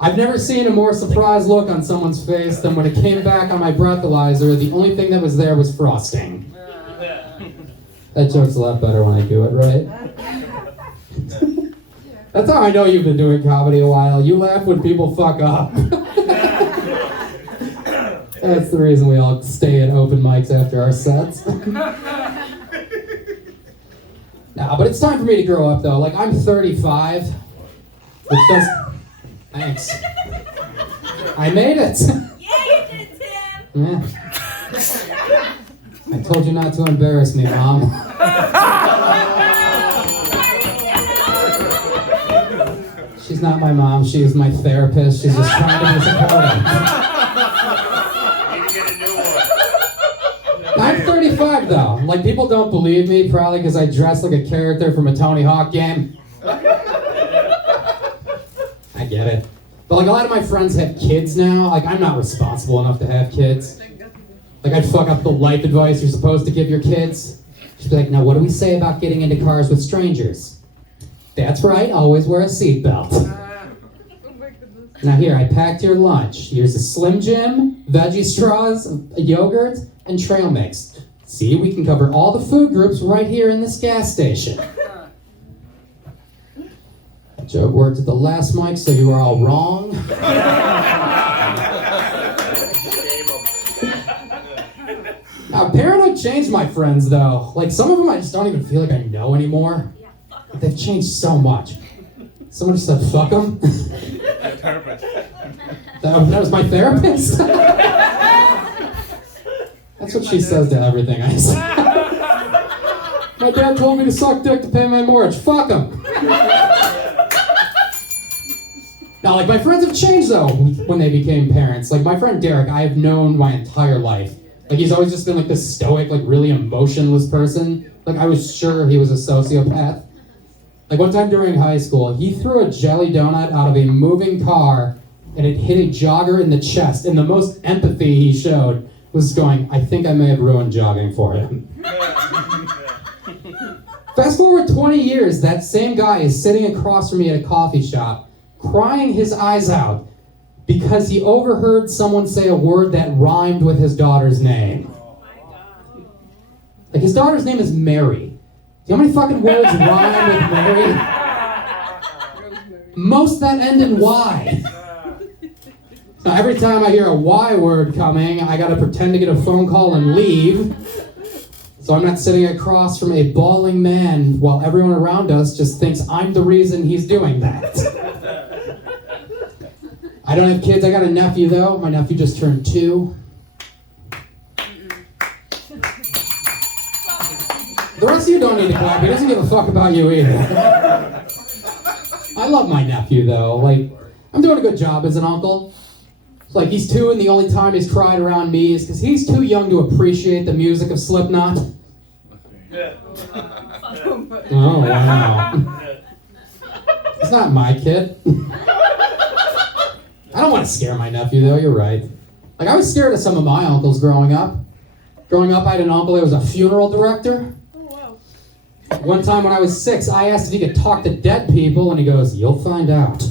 I've never seen a more surprised look on someone's face than when it came back on my breathalyzer. The only thing that was there was frosting. That joke's a lot better when I do it, right? That's how I know you've been doing comedy a while. You laugh when people fuck up. That's the reason we all stay at open mics after our sets. Nah, but it's time for me to grow up, though. Like, I'm 35, which does... Thanks. I made it. Yeah, you did, Tim. Yeah. I told you not to embarrass me, Mom. She's not my mom. She is my therapist. She's just trying to be supportive. I'm 35, though. Like, people don't believe me, probably because I dress like a character from a Tony Hawk game. get it. But like a lot of my friends have kids now. Like I'm not responsible enough to have kids. Like I'd fuck up the life advice you're supposed to give your kids. She'd be like, now what do we say about getting into cars with strangers? That's right, always wear a seatbelt. Now here, I packed your lunch. Here's a Slim Jim, veggie straws, a yogurt, and trail mix. See, we can cover all the food groups right here in this gas station. Joke worked at the last mic, so you were all wrong. Now, Paranoid changed my friends, though. Like, some of them I just don't even feel like I know anymore. They've changed so much. Someone just said, fuck them. That was my therapist? That's what she says to everything I say. My dad told me to suck dick to pay my mortgage. Fuck him. Now, like, my friends have changed, though, when they became parents. Like, my friend Derek, I have known my entire life. Like, he's always just been, like, this stoic, like, really emotionless person. Like, I was sure he was a sociopath. Like, one time during high school, he threw a jelly donut out of a moving car, and it hit a jogger in the chest. And the most empathy he showed was going, I think I may have ruined jogging for him. Fast forward 20 years, that same guy is sitting across from me at a coffee shop, crying his eyes out because he overheard someone say a word that rhymed with his daughter's name. Like, his daughter's name is Mary. Do you know how many fucking words rhyme with Mary? Most that end in Y. Now, every time I hear a Y word coming, I gotta pretend to get a phone call and leave. So I'm not sitting across from a bawling man while everyone around us just thinks I'm the reason he's doing that. I don't have kids. I got a nephew, though. My nephew just turned 2. The rest of you don't need to clap. He doesn't give a fuck about you either. I love my nephew, though. Like, I'm doing a good job as an uncle. Like, he's 2, and the only time he's cried around me is because he's too young to appreciate the music of Slipknot. Oh, wow. It's not my kid. I don't want to scare my nephew, though. You're right. Like, I was scared of some of my uncles growing up. Growing up, I had an uncle that was a funeral director. One time when I was 6, I asked if he could talk to dead people, and he goes, you'll find out.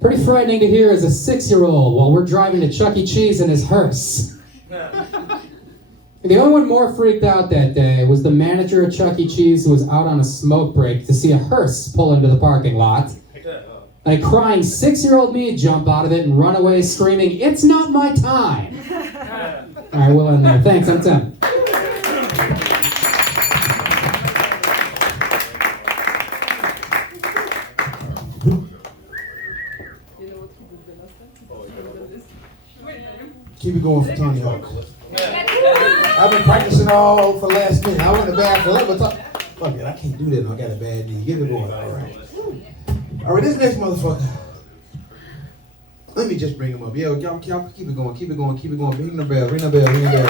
Pretty frightening to hear as a 6-year-old while we're driving to Chuck E. Cheese in his hearse. The only one more freaked out that day was the manager of Chuck E. Cheese who was out on a smoke break to see a hearse pull into the parking lot. And a crying 6-year-old me jump out of it and run away screaming, it's not my time. All right, we'll end there. Thanks, I'm Tim. Keep it going for Tony Hawk. I've been practicing all for last minute. I went to bathroom. Fuck it, I can't do that. I got a bad knee. Get it going. All right. All right, this next motherfucker. Let me just bring him up. Y'all keep it going, keep it going, keep it going. Ring the bell, ring the bell, ring the bell.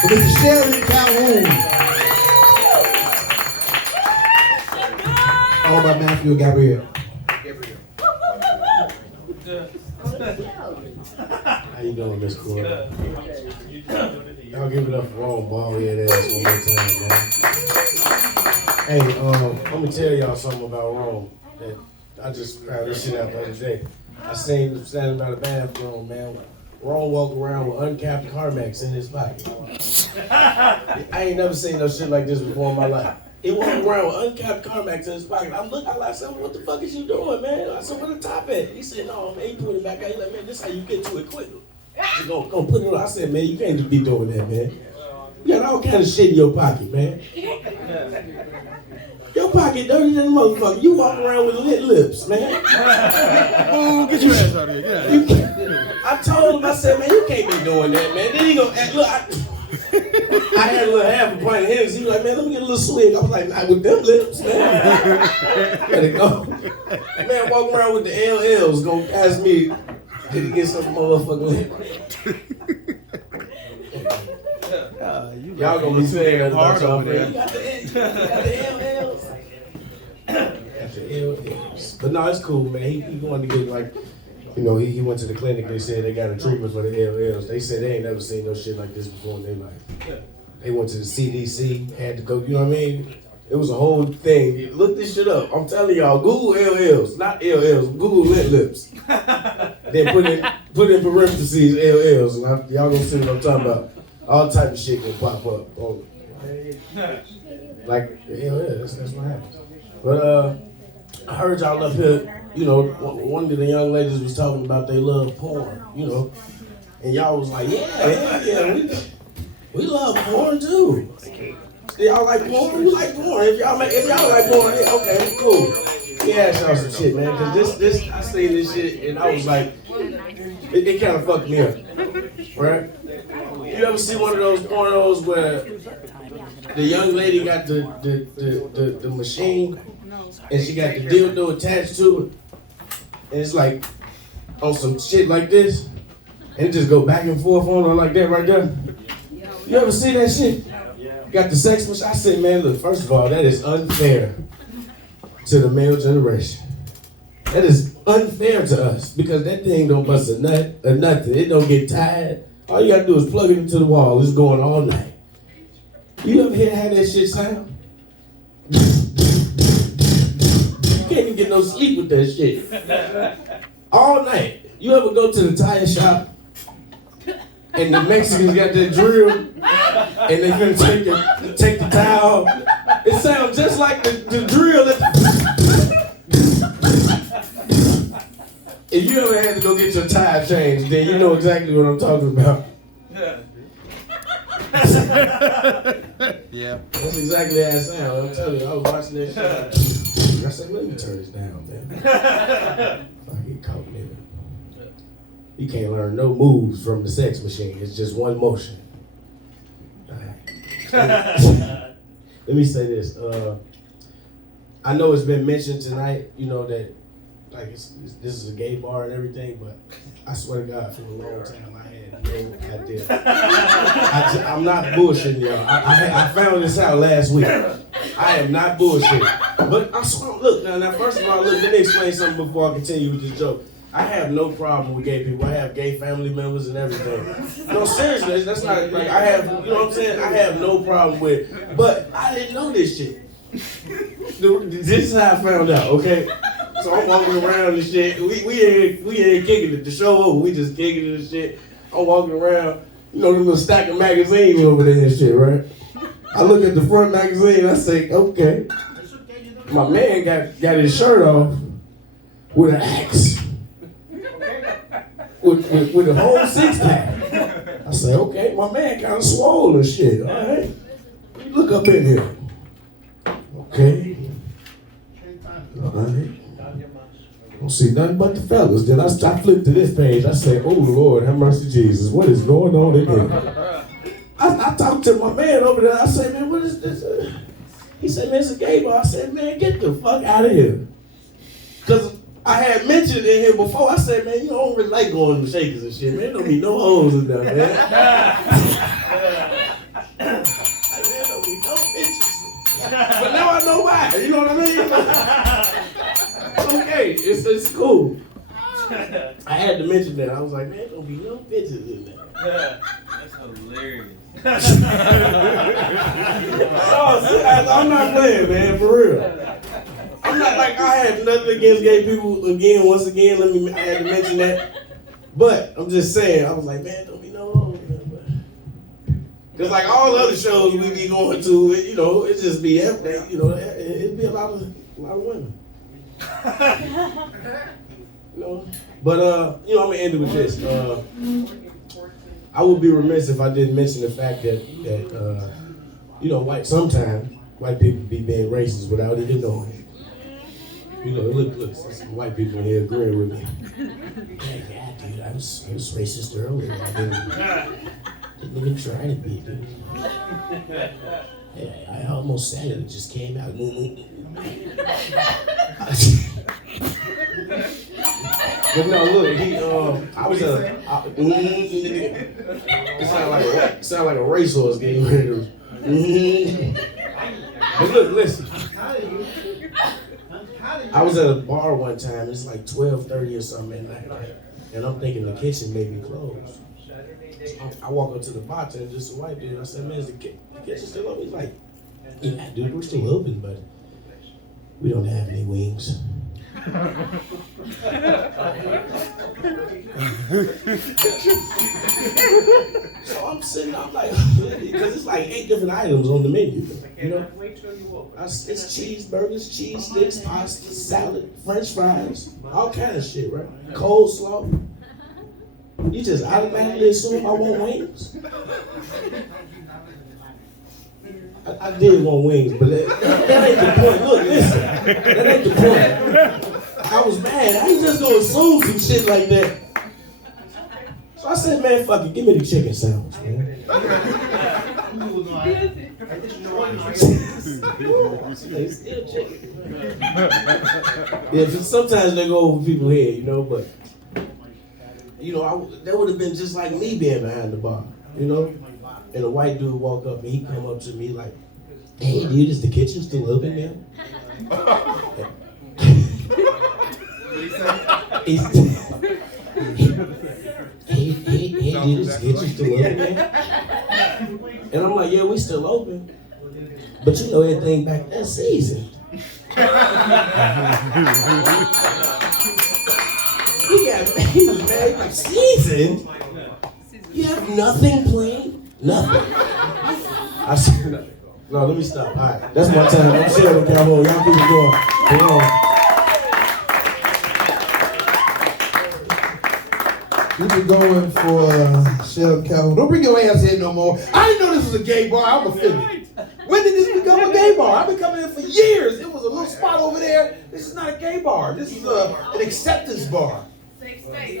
So Mr. Sheldon Calhoun. All about Matthew and Gabrielle. How you doing, Miss Cora? Y'all give it up for Rome, bald head ass one more time, man. Hey, I'm gonna tell y'all something about Rome that I just found this shit out the other day. I seen him standing by the bathroom, man. Rome walking around with uncapped Carmex in his pocket. I ain't never seen no shit like this before in my life. He walking around with uncapped Carmex in his pocket. I'm looking, I said, what the fuck is you doing, man? I said, where the top at? He said, no, man, he put it back out. He's like, man, this is how you get to it quicker. He's gonna put it on. I said, man, you can't just be doing that, man. You got all kind of shit in your pocket, man. Your pocket dirty than a motherfucker. You walk around with lit lips, man. Oh, get your ass out of here. Get out of here. I told him, I said, man, you can't be doing that, man. Then he gonna act, look, I had a little half a pint of Hennessy. He was like, man, let me get a little swig. I was like, not with them lips, man. Let it go. Man, walking around with the LLs, gonna ask me, did he get some motherfucker? Y'all gonna be saying that about y'all, man. You got the LLs? got the LLs. But no, it's cool, man. He wanted to get like, you know, he went to the clinic. They said they got a treatment for the LLs. They said they ain't never seen no shit like this before in their life. They went to the CDC, had to go, you know what I mean? It was a whole thing. Look this shit up. I'm telling y'all, Google LLs, not LLs, Google lips. Then put in parentheses LLs, and y'all gonna see what I'm talking about. All type of shit can pop up. Oh, like, LL, that's what happens. But I heard y'all up here, you know, one of the young ladies was talking about they love porn, you know, and y'all was like, yeah, we love porn too. Y'all like porn? We like porn. If y'all like porn, yeah, okay, cool. Let me ask y'all some shit, man, because this I seen this shit and I was like, it kind of fucked me up, right? You ever see one of those pornos where the young lady got the machine and she got the dildo attached to it, and it's like on some shit like this, and it just go back and forth on her like that right there? You ever see that shit? Got the sex machine? I said, man, look, first of all, that is unfair to the male generation. That is unfair to us because that thing don't bust a nut or nothing. It don't get tired. All you gotta do is plug it into the wall. It's going all night. You ever hear how that shit sound? You can't even get no sleep with that shit. All night. You ever go to the tire shop and the Mexicans got that drill and they finna take the towel? It sounds just like the drill. If you ever had to go get your tire changed, then you know exactly what I'm talking about. Yeah. That's exactly how it sounds. I'm telling you, I was watching that shit. I said, let me turn this down, man. If I get caught, man. You can't learn no moves from the sex machine. It's just one motion. Let me say this. I know it's been mentioned tonight, you know, that like this is a gay bar and everything, but I swear to God, for a long time, I had no idea. I'm not bullshitting y'all. I found this out last week. I am not bullshitting. But I swear, look, now first of all, look, let me explain something before I continue with this joke. I have no problem with gay people. I have gay family members and everything. No, seriously, that's not, like, I have, you know what I'm saying? I have no problem with it. But I didn't know this shit. This is how I found out, okay? So I'm walking around and shit. We ain't kicking it. The show over. We just kicking it and shit. I'm walking around, you know, them little stack of magazines over there and shit, right? I look at the front magazine. I say, okay. My man got his shirt off with an axe, with a whole six pack. I say, okay, my man kind of swole and shit. All right, look up in here. Okay. All right. Don't see nothing but the fellas. Then I flipped to this page. I say, oh Lord, have mercy, Jesus. What is going on in here? I talked to my man over there. I say, man, what is this? He said, man, it's a gay bar. I said, man, get the fuck out of here. Because I had mentioned it in here before. I said, man, you don't really like going to shakers and shit, man. There don't be no hoes in there, man. There don't be no bitches. But now I know why. You know what I mean? Okay, it's cool. I had to mention that. I was like, man, there don't be no bitches in there. That's hilarious. I'm not playing, man, for real. I'm not like, I have nothing against gay people. Again, once again, I had to mention that. But I'm just saying, I was like, man, don't be no hoes. Because like all other shows we be going to, you know, it just be everything, you know, it'd be a lot of women. You know? But you know, I'm gonna end it with this. I would be remiss if I didn't mention the fact that you know, sometimes white people be being racist without even knowing it. You know, look, some white people in here agreeing with me. Yeah, dude, I was racist earlier. I didn't even try to be, dude. Yeah, I almost said it. It just came out. But no, look, I was it sounded like a racehorse getting ready to. But look, listen. I was at a bar one time. It's like 12:30 or something at night, and I'm thinking the kitchen may be closed. I walk up to the bartender, just a white dude. I said, "Man, is the kitchen still open?" He's like, "Yeah, dude, we're still open, but we don't have any wings." So I'm sitting, I'm like, because it's like 8 different items on the menu, you know? It's cheeseburgers, cheese sticks, pasta, salad, French fries, all kind of shit, right? Coleslaw. You just automatically assume I want wings? I did want wings, but that ain't the point. Look, listen, that ain't the point. I was mad. I ain't just gonna assume some shit like that. So I said, man, fuck it, give me the chicken sandwich, man. They still chicken. Yeah, sometimes they go over people's head, you know, but you know, that would have been just like me being behind the bar, you know? And a white dude walk up and he come up to me like, "Hey dude, is the kitchen still open, man?" Hey dude, is the kitchen still open, man? And I'm like, "Yeah, we still open. But you know everything back there seasoned." He was mad, like, "Seasoned? You have nothing plain? Nothing." I said, "No, let me stop. All right, that's my time. I'm Sheldon Calhoun. Y'all keep it going. Come on." Keep it going for Sheldon Calhoun. Don't bring your ass here no more. I didn't know this was a gay bar. I'm offended. When did this become a gay bar? I've been coming here for years. It was a little spot over there. This is not a gay bar. This is an acceptance bar.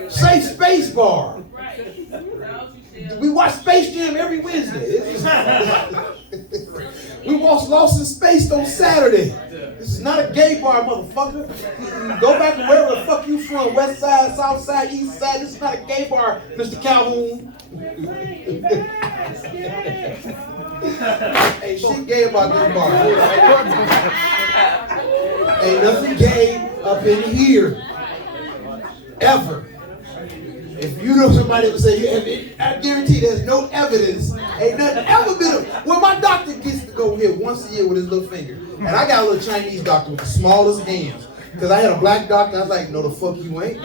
Safe space bar. We watch Space Jam every Wednesday. We watch Lost in Space on Saturday. This is not a gay bar, motherfucker. Go back to wherever the fuck you from. West side, south side, east side. This is not a gay bar, Mr. Calhoun. Ain't shit gay about this bar. Ain't nothing gay up in here. Ever. If you know somebody that would say, I guarantee there's no evidence. Ain't nothing ever been. Well, my doctor gets to go here once a year with his little finger. And I got a little Chinese doctor with the smallest hands. Because I had a black doctor, I was like, "No, the fuck you ain't."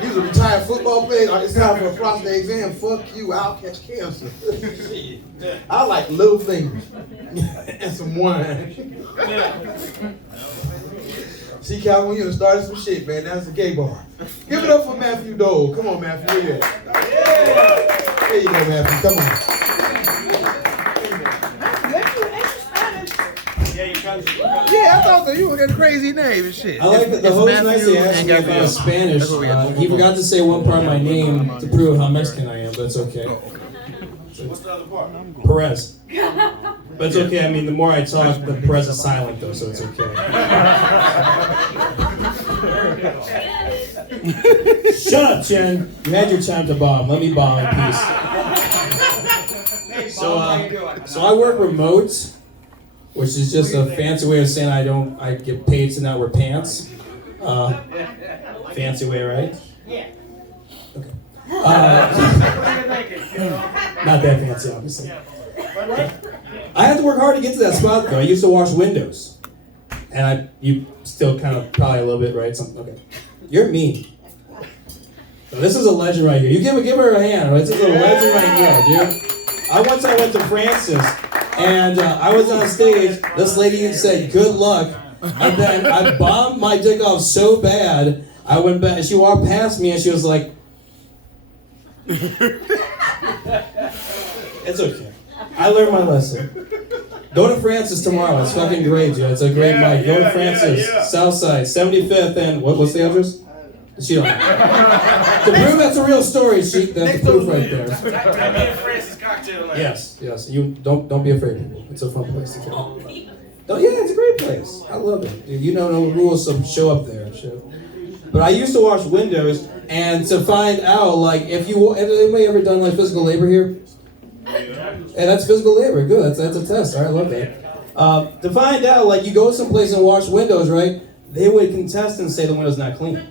He was a retired football player. It's time for a prostate exam. Fuck you, I'll catch cancer. I like little fingers and some wine. See, Calvin, you done started some shit, man. That's a gay bar. Give it up for Matthew Dole. Come on, Matthew. Where you at? There you go, Matthew. Come on. Yeah, I thought that you were getting crazy name and shit. I like that the host nicely asked me if I was Spanish. He forgot to say one part of my name to prove how Mexican I am, but it's okay. What's the other part? Perez. But it's okay, I mean, the more I talk, the Perez is silent though, so it's okay. Shut up, Chen. You had your time to bomb. Let me bomb in peace. So I work remote, which is just a fancy way of saying I get paid to not wear pants. Fancy way, right? Yeah. Okay. Not that fancy, obviously. I had to work hard to get to that spot, though. I used to wash windows. And you still kind of, probably a little bit, right? Okay. You're mean. So this is a legend right here. You give her a hand, right? This is a legend right here, dude. I went to Francis, and I was on stage. This lady said, "Good luck." And then I bombed my dick off so bad, I went back, and she walked past me, and she was like, "It's okay. I learned my lesson. Go to Francis tomorrow. It's fucking great, dude. It's a great mic. Go to Francis, Southside, 75th, and what's the address?" She don't know. To prove that's a real story, that's the proof right there. Yes. You don't be afraid, people. It's a fun place to go. Oh yeah, it's a great place. I love it. Dude, you know no rules, so show up there and shit. But I used to wash windows, and to find out, like, if anybody ever done like physical labor here? Hey, that's physical labor. Good. That's a test. All right, I love that. To find out, like, you go someplace and wash windows, right? they would contest and say the window's not clean.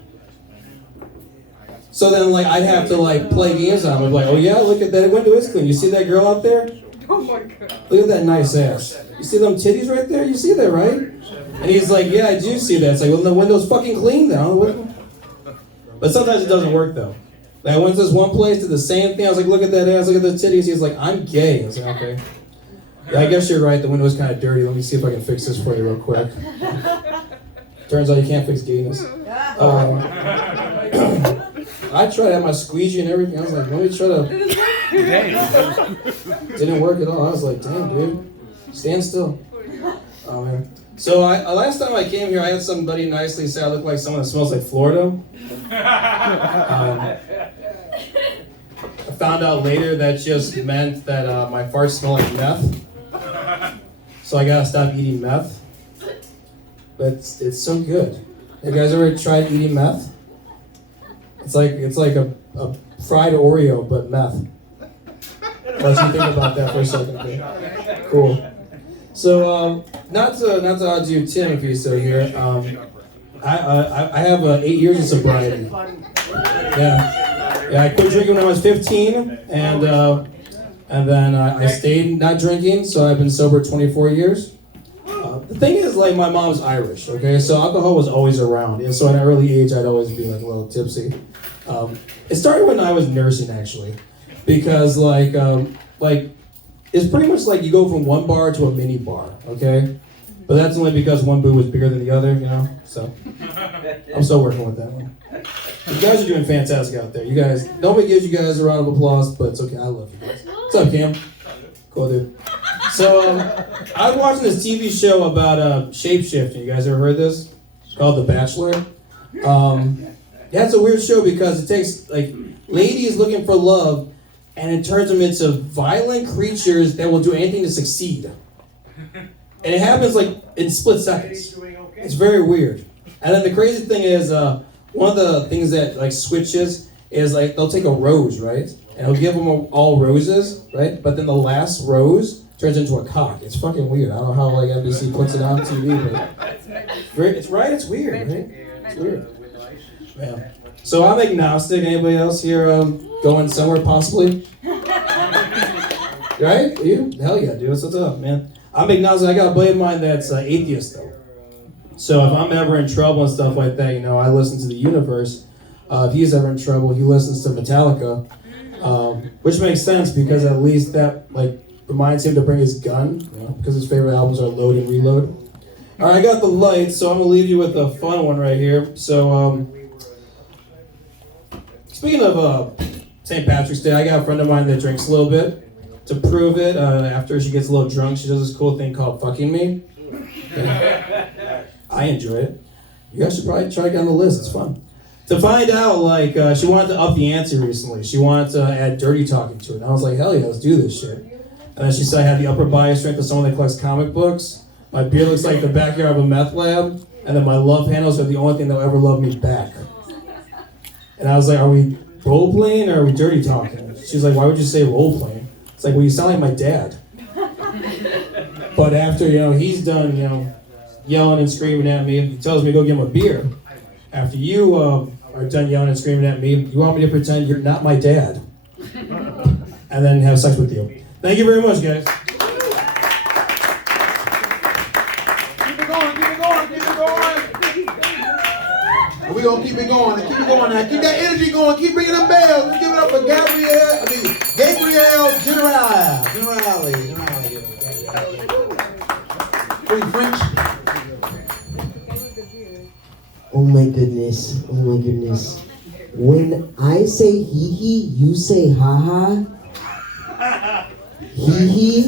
So then, like, I'd have to, like, play games on them. I'd be like, oh yeah, look at that window is clean. You see that girl out there? Oh my god. Look at that nice ass. You see them titties right there? You see that, right? And he's like, yeah, I do see that. It's like, well, the window's fucking clean now. But sometimes it doesn't work, though. Like, I went to this one place, did the same thing. I was like, look at that ass, look at the titties. He's like, I'm gay. I was like, okay. Yeah, I guess you're right. The window's kind of dirty. Let me see if I can fix this for you real quick. Turns out you can't fix gayness. I tried to have my squeegee and everything. I was like, let me try to... Didn't work at all. I was like, damn, dude. Stand still. Oh, man. So last time I came here, I had somebody nicely say I look like someone that smells like Florida. I found out later that just meant that my farts smell like meth. So I gotta stop eating meth. But it's so good. You guys ever tried eating meth? It's like a fried Oreo, but meth. Let you think about that for a second. Okay? Cool. So not to outdo Tim if he's still here. I have 8 years of sobriety. Yeah. I quit drinking when I was 15, and then I stayed not drinking. So I've been sober 24 years. The thing is, like, my mom's Irish, okay? So alcohol was always around. And so at an early age, I'd always be, like, a little tipsy. It started when I was nursing, actually. Because, like, it's pretty much like you go from one bar to a mini bar, okay? But that's only because one boob was bigger than the other, you know? So, I'm still working with that one. You guys are doing fantastic out there. You guys, nobody gives you guys a round of applause, but it's okay. I love you guys. What's up, Cam? Cool, dude. So, I was watching this TV show about shape-shifting. You guys ever heard this? It's called The Bachelor. Yeah, it's a weird show because it takes, like, ladies looking for love, and it turns them into violent creatures that will do anything to succeed. And it happens, like, in split seconds. It's very weird. And then the crazy thing is, one of the things that, like, switches is, like, they'll take a rose, right? And they'll give them all roses, right? But then the last rose turns into a cock. It's fucking weird. I don't know how, like, NBC puts it on TV, but it's right. It's weird, right? It's weird. Yeah. So I'm agnostic. Anybody else here going somewhere possibly? Right? You? Hell yeah, dude. What's up, man? I'm agnostic. I got a buddy of mine that's atheist, though. So if I'm ever in trouble and stuff like that, you know, I listen to the universe. If he's ever in trouble, he listens to Metallica, which makes sense because at least that, like, reminds him to bring his gun, you know, because his favorite albums are Load and Reload. All right, I got the lights, so I'm gonna leave you with a fun one right here. So, speaking of St. Patrick's Day, I got a friend of mine that drinks a little bit. To prove it, after she gets a little drunk, she does this cool thing called fucking me. Yeah. I enjoy it. You guys should probably try to get on the list. It's fun. To find out, like, she wanted to up the ante recently. She wanted to add dirty talking to it. And I was like, hell yeah, let's do this shit. And then she said I had the upper body strength of someone that collects comic books. My beard looks like the backyard of a meth lab. And then my love handles are the only thing that'll ever love me back. And I was like, are we role playing or are we dirty talking? She's like, why would you say role playing? It's like, well, you sound like my dad. But after, you know, he's done, you know, yelling and screaming at me, he tells me to go get him a beer. After you are done yelling and screaming at me, you want me to pretend you're not my dad. And then have sex with you. Thank you very much, guys. Keep it going, keep it going, keep it going. We're going to keep it going and keep it going now. Keep that energy going. Keep bringing them bells. Let's give it up for Gabrielle Generali. Pretty French. Oh my goodness. Oh my goodness. When I say hee hee, you say ha ha. Hee hee.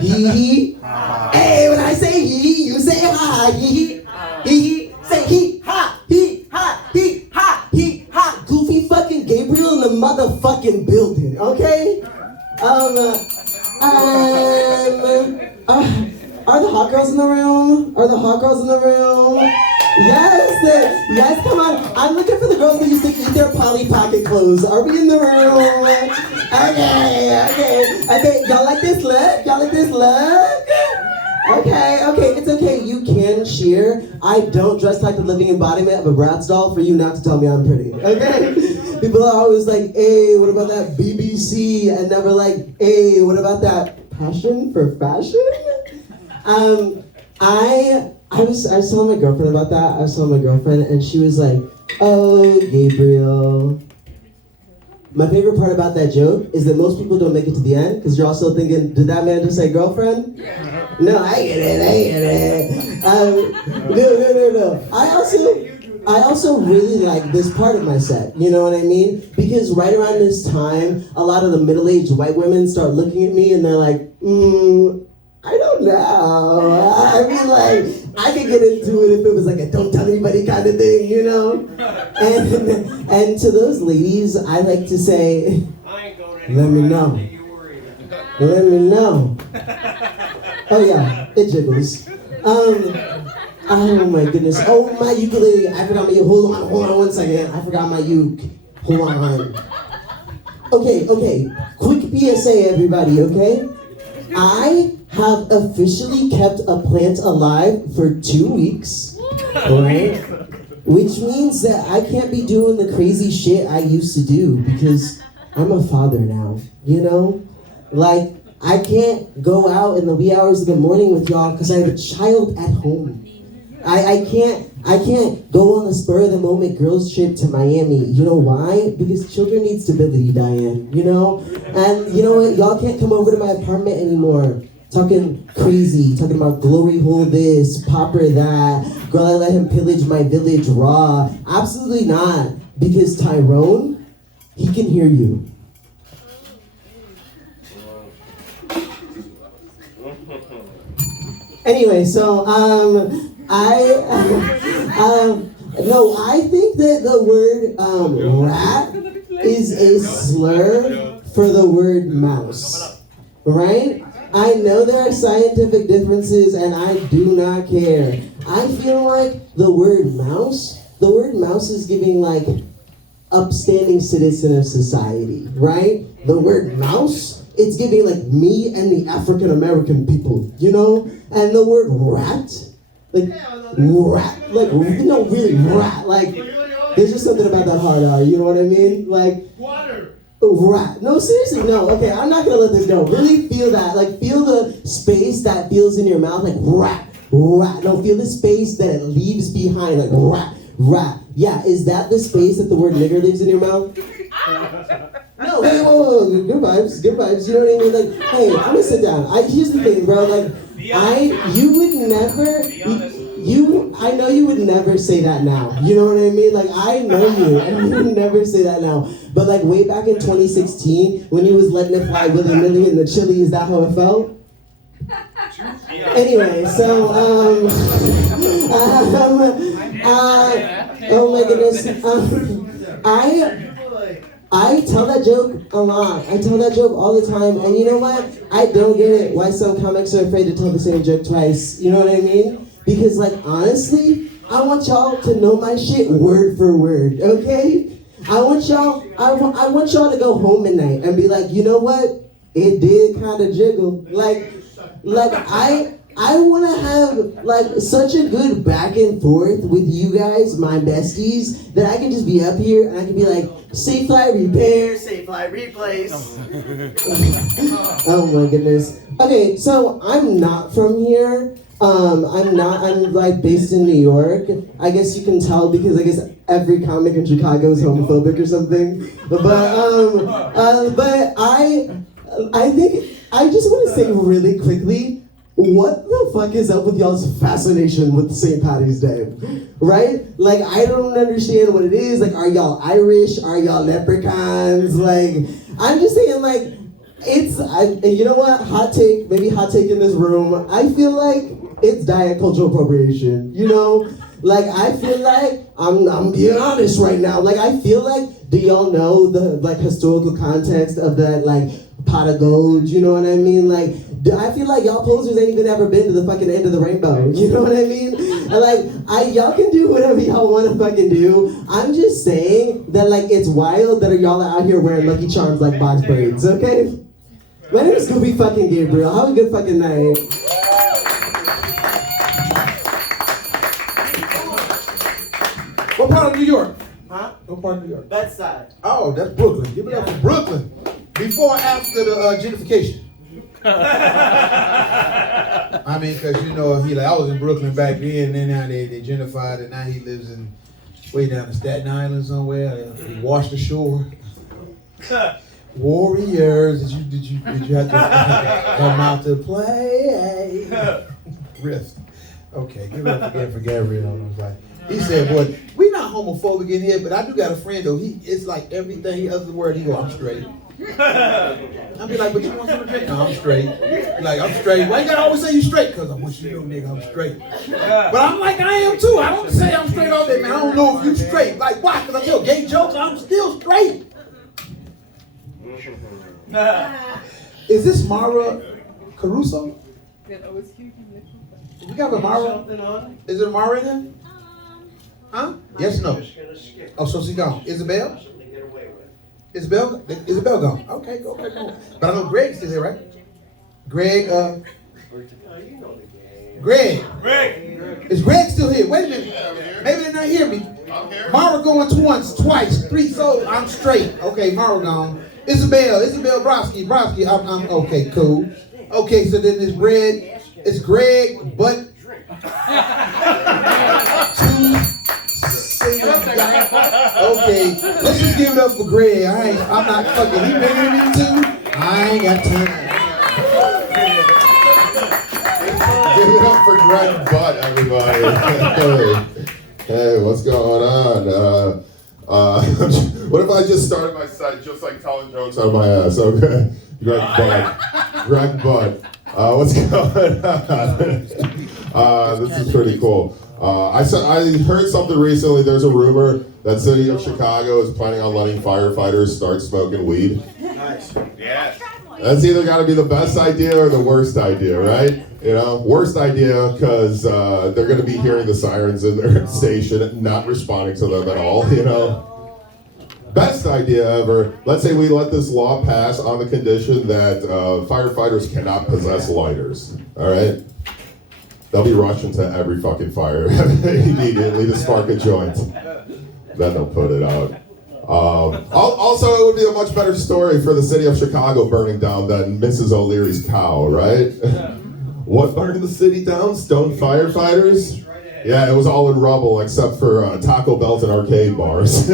Hee hee. Hey, when I say hee hee, you say ha ha. Hee hee. Hee hee. Say hee ha. Hee ha. Hee ha. Hee ha. Goofy fucking Gabriel in the motherfucking building. Okay? Are the hot girls in the room? Are the hot girls in the room? Yes, come on. I'm looking for the girls that used to eat their Polly Pocket clothes. Are we in the room? Okay. Y'all like this look? Okay, it's okay. You can cheer. here, I don't dress like the living embodiment of a Bratz doll for you not to tell me I'm pretty, okay? People are always like, hey, what about that BBC? And never like, hey, what about that passion for fashion? I was telling my girlfriend about that. I was telling my girlfriend, and she was like, oh, Gabriel. My favorite part about that joke is that most people don't make it to the end because you're all still thinking, did that man just say girlfriend? No, I get it. No. I also really like this part of my set, you know what I mean? Because right around this time, a lot of the middle-aged white women start looking at me and they're like, I don't know. I mean, like, I could get into it if it was like a don't tell anybody kind of thing, you know? And to those ladies, I like to say, let me know. Let me know. Oh yeah, it jiggles. Oh my goodness. Oh, my ukulele. I forgot my uke. Hold on 1 second. I forgot my uke. Hold on. Okay. Quick PSA, everybody, okay? I have officially kept a plant alive for 2 weeks, right? Which means that I can't be doing the crazy shit I used to do because I'm a father now, you know? Like, I can't go out in the wee hours of the morning with y'all because I have a child at home. I can't go on the spur of the moment girls trip to Miami. You know why? Because children need stability, Diane, you know? And you know what? Y'all can't come over to my apartment anymore. Talking crazy, talking about glory hole this, popper that, girl, I let him pillage my village raw. Absolutely not. Because Tyrone, he can hear you. Anyway, so, I think that the word rat is a slur for the word mouse, right? I know there are scientific differences and I do not care. I feel like the word mouse is giving like upstanding citizen of society, right? The word mouse, it's giving like me and the African American people, you know? And the word rat, like there's just something about that hard R, you know what I mean? Like, water. Rat. No, seriously, no. Okay, I'm not gonna let this go. Really feel that. Like, feel the space that feels in your mouth, like rat. No, feel the space that it leaves behind, like rat. Yeah, is that the space that the word nigger leaves in your mouth? No, hey, whoa, good vibes. You know what I mean? Like, hey, I'm gonna sit down. Here's the thing, bro. Like, I know you would never say that now. You know what I mean? Like, I know you, and you would never say that now. But like way back in 2016, when you was letting it fly willy-nilly in the chili, is that how it felt? Anyway, so, oh my goodness, I tell that joke a lot. I tell that joke all the time, and you know what? I don't get it why some comics are afraid to tell the same joke twice. You know what I mean? Because like, honestly, I want y'all to know my shit word for word, okay? I want y'all to go home at night and be like, you know what? It did kind of jiggle. Like I want to have like such a good back and forth with you guys, my besties, that I can just be up here and I can be like, safe flight repair, safe flight replace. Oh my goodness. Okay, so I'm not from here. I'm like based in New York. I guess you can tell because I guess every comic in Chicago is homophobic or something. But I think I just want to say really quickly, what the fuck is up with y'all's fascination with St. Patty's Day? Right? Like, I don't understand what it is. Like, are y'all Irish? Are y'all leprechauns? Like, I'm just saying, like, you know what? Hot take in this room. I feel like it's diet cultural appropriation, you know? Like, I feel like, I'm being honest right now, like, I feel like, do y'all know the, like, historical context of that, like, pot of gold, you know what I mean? Like, I feel like y'all posers ain't even ever been to the fucking end of the rainbow, you know what I mean? And like, y'all can do whatever y'all want to fucking do. I'm just saying that, like, it's wild that y'all are out here wearing Lucky Charms like box braids, okay? My name is Scooby fucking Gabriel. Have a good fucking night. part of New York? Huh? What part of New York? Bedside. Oh, that's Brooklyn. Give it up for Brooklyn. Before or after the gentrification? I mean, because you know, I was in Brooklyn back then, and then now they gentrified, and now he lives in way down in Staten Island somewhere. He washed the shore. Warriors, did you have to come out to play? Rift. Okay, give it up again for Gabriel. He said, "Boy, we not homophobic in here, but I do got a friend though. It's like everything he utters the word, he go, I'm straight." I'll be like, "But you want something to drink?" "No, I'm straight." Like, "I'm straight." "Why you gotta always say you straight?" "Because I want you to know, nigga, I'm straight." But I'm like, I am too. I don't say I'm straight all day, man. I don't know if you straight. Like, why? Because I tell gay jokes, I'm still straight. Is this Mara Caruso? We got a Mara? Is it a Mara in there? Huh? Yes, no. Oh, so she gone. Isabel? Isabel gone. Okay, cool. But I know Greg's still here, right? Greg, Greg. Is Greg still here? Wait a minute. Maybe they're not hearing me. Mara going once, twice, three, so I'm straight. Okay, Mara gone. Isabel Brodsky, I'm okay, cool. Okay, so then it's Greg, but okay, let's just give it up for Greg. I'm not fucking. He bigger than me too. I ain't got time. Give it up for Greg Butt, everybody. Hey, what's going on? What if I just started my set just like telling jokes on my ass? Okay, Greg Butt. What's going on? This is pretty cool. I heard something recently. There's a rumor that City of Chicago is planning on letting firefighters start smoking weed. Nice. Yes. That's either got to be the best idea or the worst idea, right? You know, worst idea because they're going to be hearing the sirens in their station and not responding to them at all, you know. Best idea ever, let's say we let this law pass on the condition that firefighters cannot possess lighters, all right? They'll be rushing to every fucking fire immediately to spark a joint. Then they'll put it out. Also, it would be a much better story for the city of Chicago burning down than Mrs. O'Leary's cow, right? What burned the city down? Stone firefighters? Yeah, it was all in rubble except for Taco Bells and arcade bars.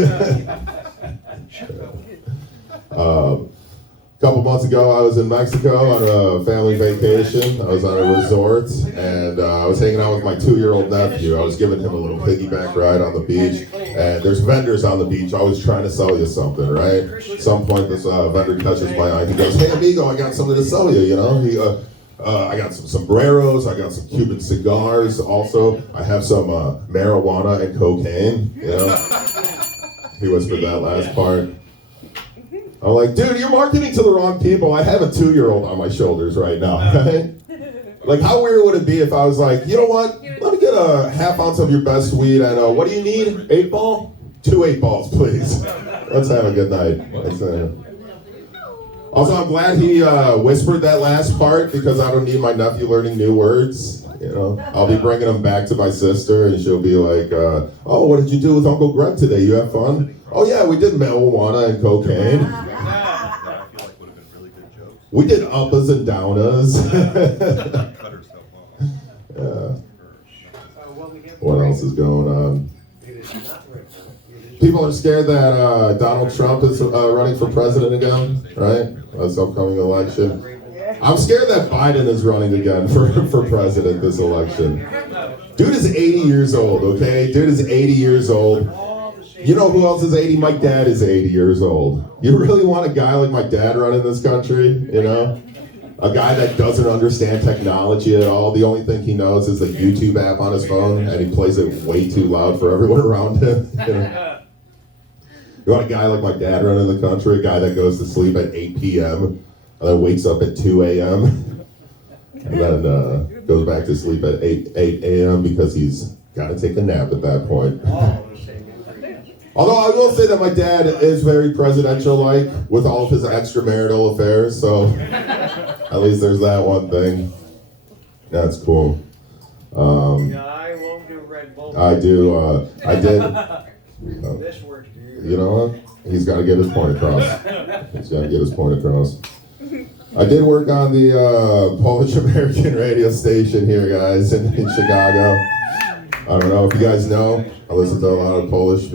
A couple months ago, I was in Mexico on a family vacation. I was on a resort, and I was hanging out with my 2-year-old nephew. I was giving him a little piggyback ride on the beach, and there's vendors on the beach always trying to sell you something, right? At some point, this vendor catches my eye. He goes, "Hey, amigo, I got something to sell you, you know?" I got some sombreros, I got some Cuban cigars. Also, I have some marijuana and cocaine, you know? He whispered that last part. I'm like, "Dude, you're marketing to the wrong people. I have a 2-year-old on my shoulders right now, right?" Like, how weird would it be if I was like, "You know what? Let me get a half ounce of your best weed, and what do you need? 8 ball? 2 8 balls, please. Let's have a good night." Also, I'm glad he whispered that last part because I don't need my nephew learning new words. You know, I'll be bringing him back to my sister, and she'll be like, "Oh, what did you do with Uncle Greg today? You have fun?" "Oh yeah, we did marijuana and cocaine. We did uppas and downas." Yeah. What else is going on? People are scared that Donald Trump is running for president again, right? This upcoming election. I'm scared that Biden is running again for president this election. Dude is 80 years old, okay? Dude is 80 years old. You know who else is 80? My dad is 80 years old. You really want a guy like my dad running this country, you know? A guy that doesn't understand technology at all. The only thing he knows is the YouTube app on his phone, and he plays it way too loud for everyone around him. You know? You want a guy like my dad running the country, a guy that goes to sleep at 8 p.m., and then wakes up at 2 a.m., and then goes back to sleep at 8 a.m. because he's got to take a nap at that point. Although I will say that my dad is very presidential-like with all of his extramarital affairs, so at least there's that one thing. That's cool. I do. I did. you know what? He's got to get his point across. He's got to get his point across. I did work on the Polish American radio station here, guys, in Chicago. I don't know if you guys know, I listen to a lot of Polish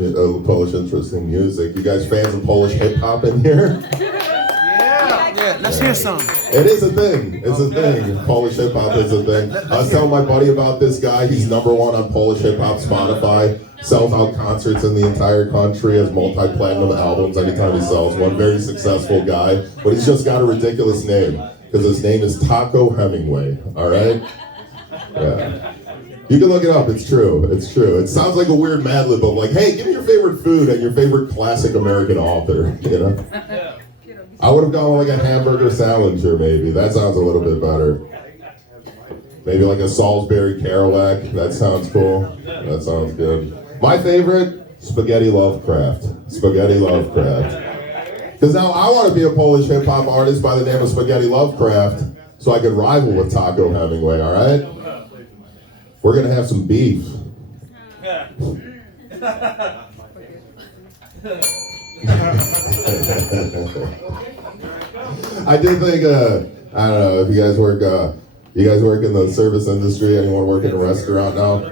interesting music. You guys fans of Polish hip hop in here? Yeah, let's hear some. It is a thing. It's a thing. Polish hip hop is a thing. I was telling my buddy about this guy. He's #1 on Polish hip hop Spotify. Sells out concerts in the entire country. Has multi-platinum albums anytime he sells one. Very successful guy. But he's just got a ridiculous name. Because his name is Taco Hemingway. Alright? Yeah. You can look it up. It's true. It's true. It sounds like a weird Mad Lib of like, hey, give me your favorite food and your favorite classic American author. You know? I would have gone with like a hamburger Salinger, maybe. That sounds a little bit better. Maybe like a Salisbury Kerouac. That sounds cool. That sounds good. My favorite, Spaghetti Lovecraft. Spaghetti Lovecraft. Because now I want to be a Polish hip hop artist by the name of Spaghetti Lovecraft so I can rival with Taco Hemingway, all right? We're going to have some beef. I did think, I don't know, if you guys work in the service industry, anyone work in a restaurant now?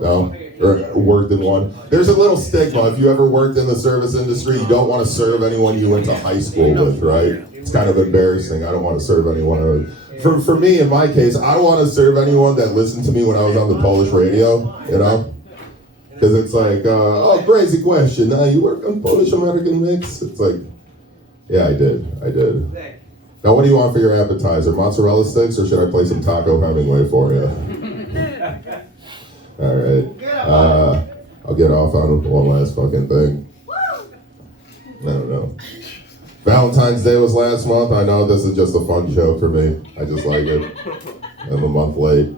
No? Or worked in one? There's a little stigma. If you ever worked in the service industry, you don't want to serve anyone you went to high school with, right? It's kind of embarrassing. I don't want to serve anyone. For me, in my case, I don't want to serve anyone that listened to me when I was on the Polish radio, you know? Because it's like, oh, crazy question. You work on Polish American Mix? It's like, yeah, I did. Now, what do you want for your appetizer? Mozzarella sticks, or should I play some Taco Hemingway for you? All right. I'll get off on one last fucking thing. I don't know. Valentine's Day was last month. I know this is just a fun joke for me. I just like it. I'm a month late.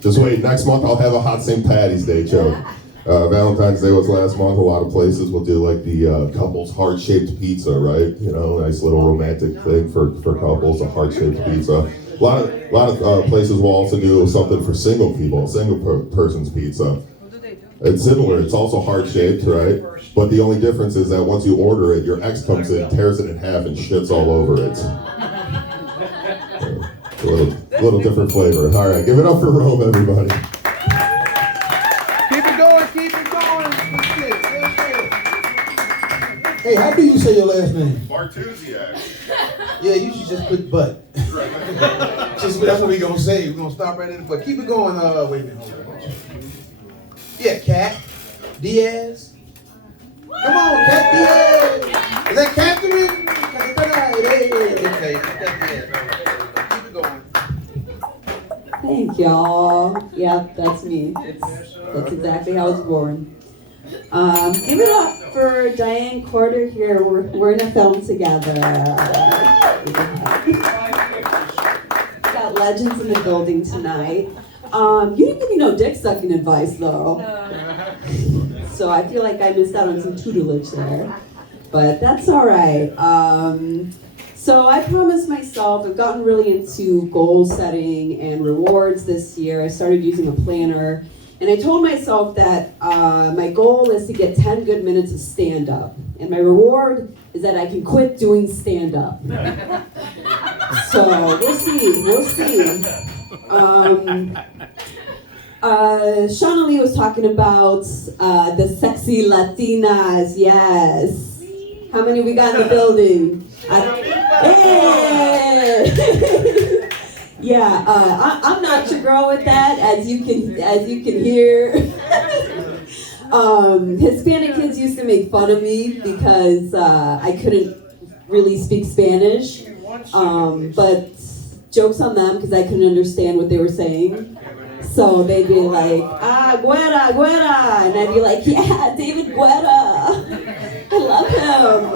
Just wait, next month I'll have a hot St. Patty's Day joke. Valentine's Day was last month. A lot of places will do like the couple's heart-shaped pizza, right? You know, nice little romantic thing for couples, a heart-shaped pizza. A lot of places will also do something for single people, person's pizza. It's similar. It's also heart-shaped, right? But the only difference is that once you order it, your ex comes in, tears it in half, and shits all over it. A little different flavor. All right, give it up for Rome, everybody. Keep it going, keep it going. Hey, how do you say your last name? Bartusiak. Yeah, you should just put butt. That's what we're going to say. We're going to stop right in the butt. Keep it going. Wait a minute. Hold on. Yeah, Cat Diaz. Come on, Cat Diaz. Is that Catherine? Okay, Cat Diaz. Keep it going. Thank y'all. Yep, that's me. That's exactly how I was born. Give it up for Diane Corder here. We're in a film together. Got legends in the building tonight. You didn't give me no dick sucking advice though. So I feel like I missed out on some tutelage there. But that's alright. So I promised myself, I've gotten really into goal setting and rewards this year. I started using a planner. And I told myself that my goal is to get 10 good minutes of stand-up. And my reward is that I can quit doing stand-up. So we'll see. Shauna Lee was talking about the sexy Latinas, yes. How many we got in the building? Yeah, I'm not your girl with that, as you can hear. Hispanic kids used to make fun of me because I couldn't really speak Spanish, but jokes on them because I couldn't understand what they were saying. So they'd be like, Guerra, Guerra, and I'd be like, yeah, David Guerra, I love him.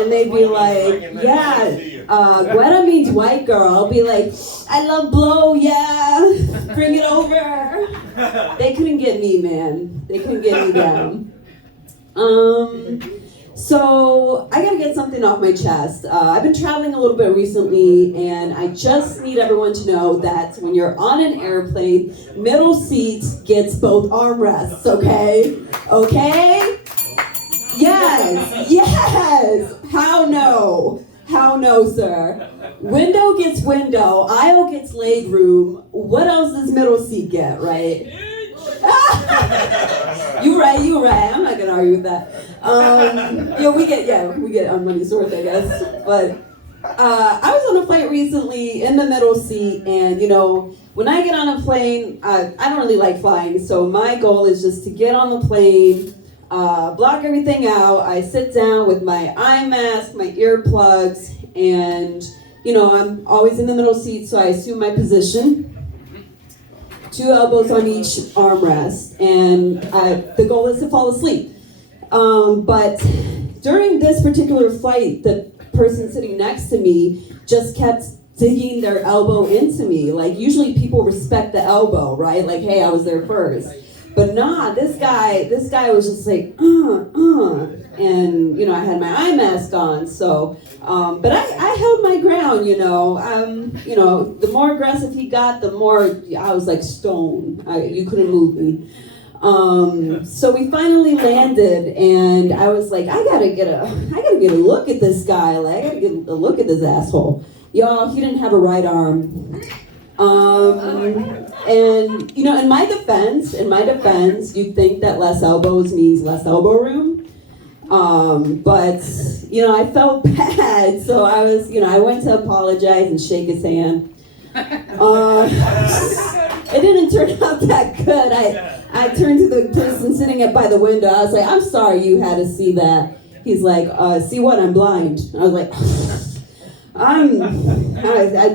And they'd be like, yeah, Guerra means white girl. I'll be like, I love blow, yeah, bring it over. They couldn't get me, man. They couldn't get me down. So I gotta get something off my chest. I've been traveling a little bit recently, and I just need everyone to know that when you're on an airplane, middle seat gets both armrests, okay? Okay? Yes. How no? How no, sir? Window gets window, aisle gets leg room. What else does middle seat get, right? You right. I'm not gonna argue with that. We get our money's worth, I guess. But I was on a flight recently in the middle seat, and when I get on a plane, I don't really like flying, so my goal is just to get on the plane, block everything out. I sit down with my eye mask, my earplugs, and I'm always in the middle seat, so I assume my position. 2 elbows on each armrest, and the goal is to fall asleep. But during this particular flight, the person sitting next to me just kept digging their elbow into me. Like, usually people respect the elbow, right? Like, hey, I was there first. But nah, this guy was just like, and I had my eye mask on, so, but I held my ground, the more aggressive he got, the more I was like stone. You couldn't move me. So we finally landed, and I was like, I gotta get a look at this guy. Like, I gotta get a look at this asshole. Y'all, he didn't have a right arm. And in my defense, you'd think that less elbows means less elbow room. But I felt bad, so I went to apologize and shake his hand. It didn't turn out that good. I turned to the person sitting by the window. I was like, I'm sorry you had to see that. He's like, see what? I'm blind. I was like, I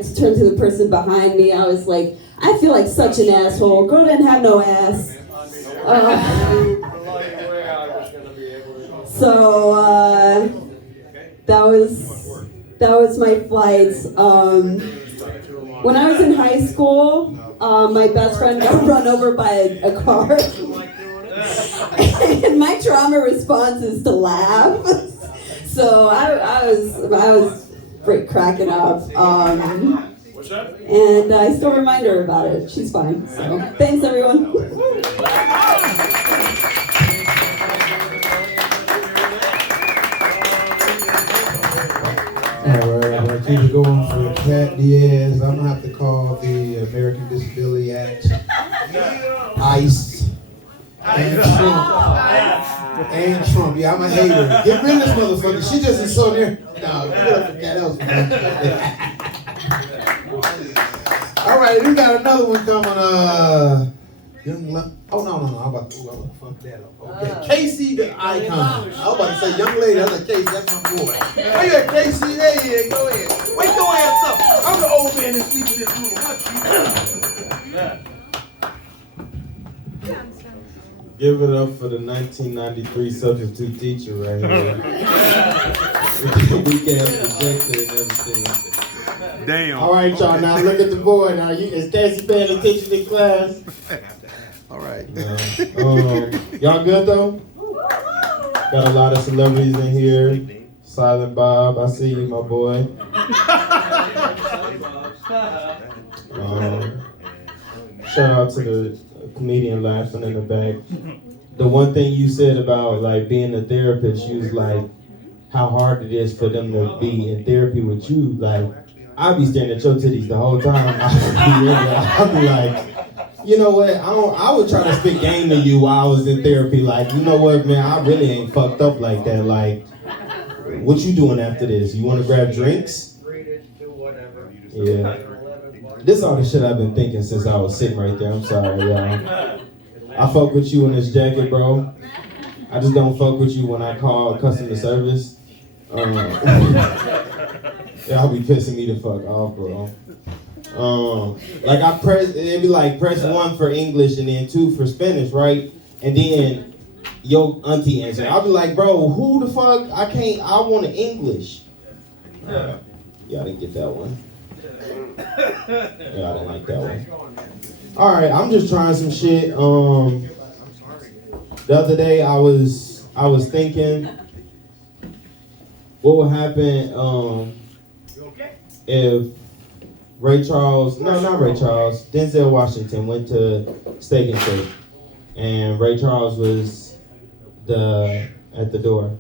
turned to the person behind me. I was like, I feel like such an asshole. Girl didn't have no ass. So that was my flight. When I was in high school, my best friend got run over by a car. And my trauma response is to laugh. So I was cracking up. And I still remind her about it. She's fine. So thanks, everyone. Alright, I'm gonna keep it going for Cat Diaz. I'm gonna have to call the American Disability Act, ICE, and Trump. Yeah, I'm a hater. Get rid of this motherfucker. She just is so near. No, give it up for Cat Else. Alright, we got another one coming. Oh no, I'm about to fuck that up. Okay, Casey the Icon. I was about to say young lady. I was like, Casey, that's my boy. Where you at, Casey? There you go ahead. Wake your ass up. I'm the old man that's sleeping in this room. Give it up for the 1993 substitute teacher right here. We can't project it and everything. Damn. All right, y'all. Now look at the board. Now, is Casey paying attention in class? All right. Y'all good though? Got a lot of celebrities in here. Silent Bob, I see you, my boy. Shout out to the comedian laughing in the back. The one thing you said about like being a therapist, you was like how hard it is for them to be in therapy with you. Like, I'd be staring at your titties the whole time. I'd be like, you know what? I would try to spit game to you while I was in therapy. Like, you know what, man? I really ain't fucked up like that. Like, what you doing after this? You want to grab drinks? Yeah. This is all the shit I've been thinking since I was sitting right there. I'm sorry, y'all. I fuck with you in this jacket, bro. I just don't fuck with you when I call customer service. Y'all be pissing me the fuck off, bro. Like it'd be like press 1 for English and then 2 for Spanish, right? And then your auntie answer. I'll be like, bro, who the fuck? I want an English. Y'all didn't get that one. Y'all didn't like that one. All right, I'm just trying some shit. The other day I was thinking, what would happen if Denzel Washington went to Steak and Shake, and Ray Charles was the at the door.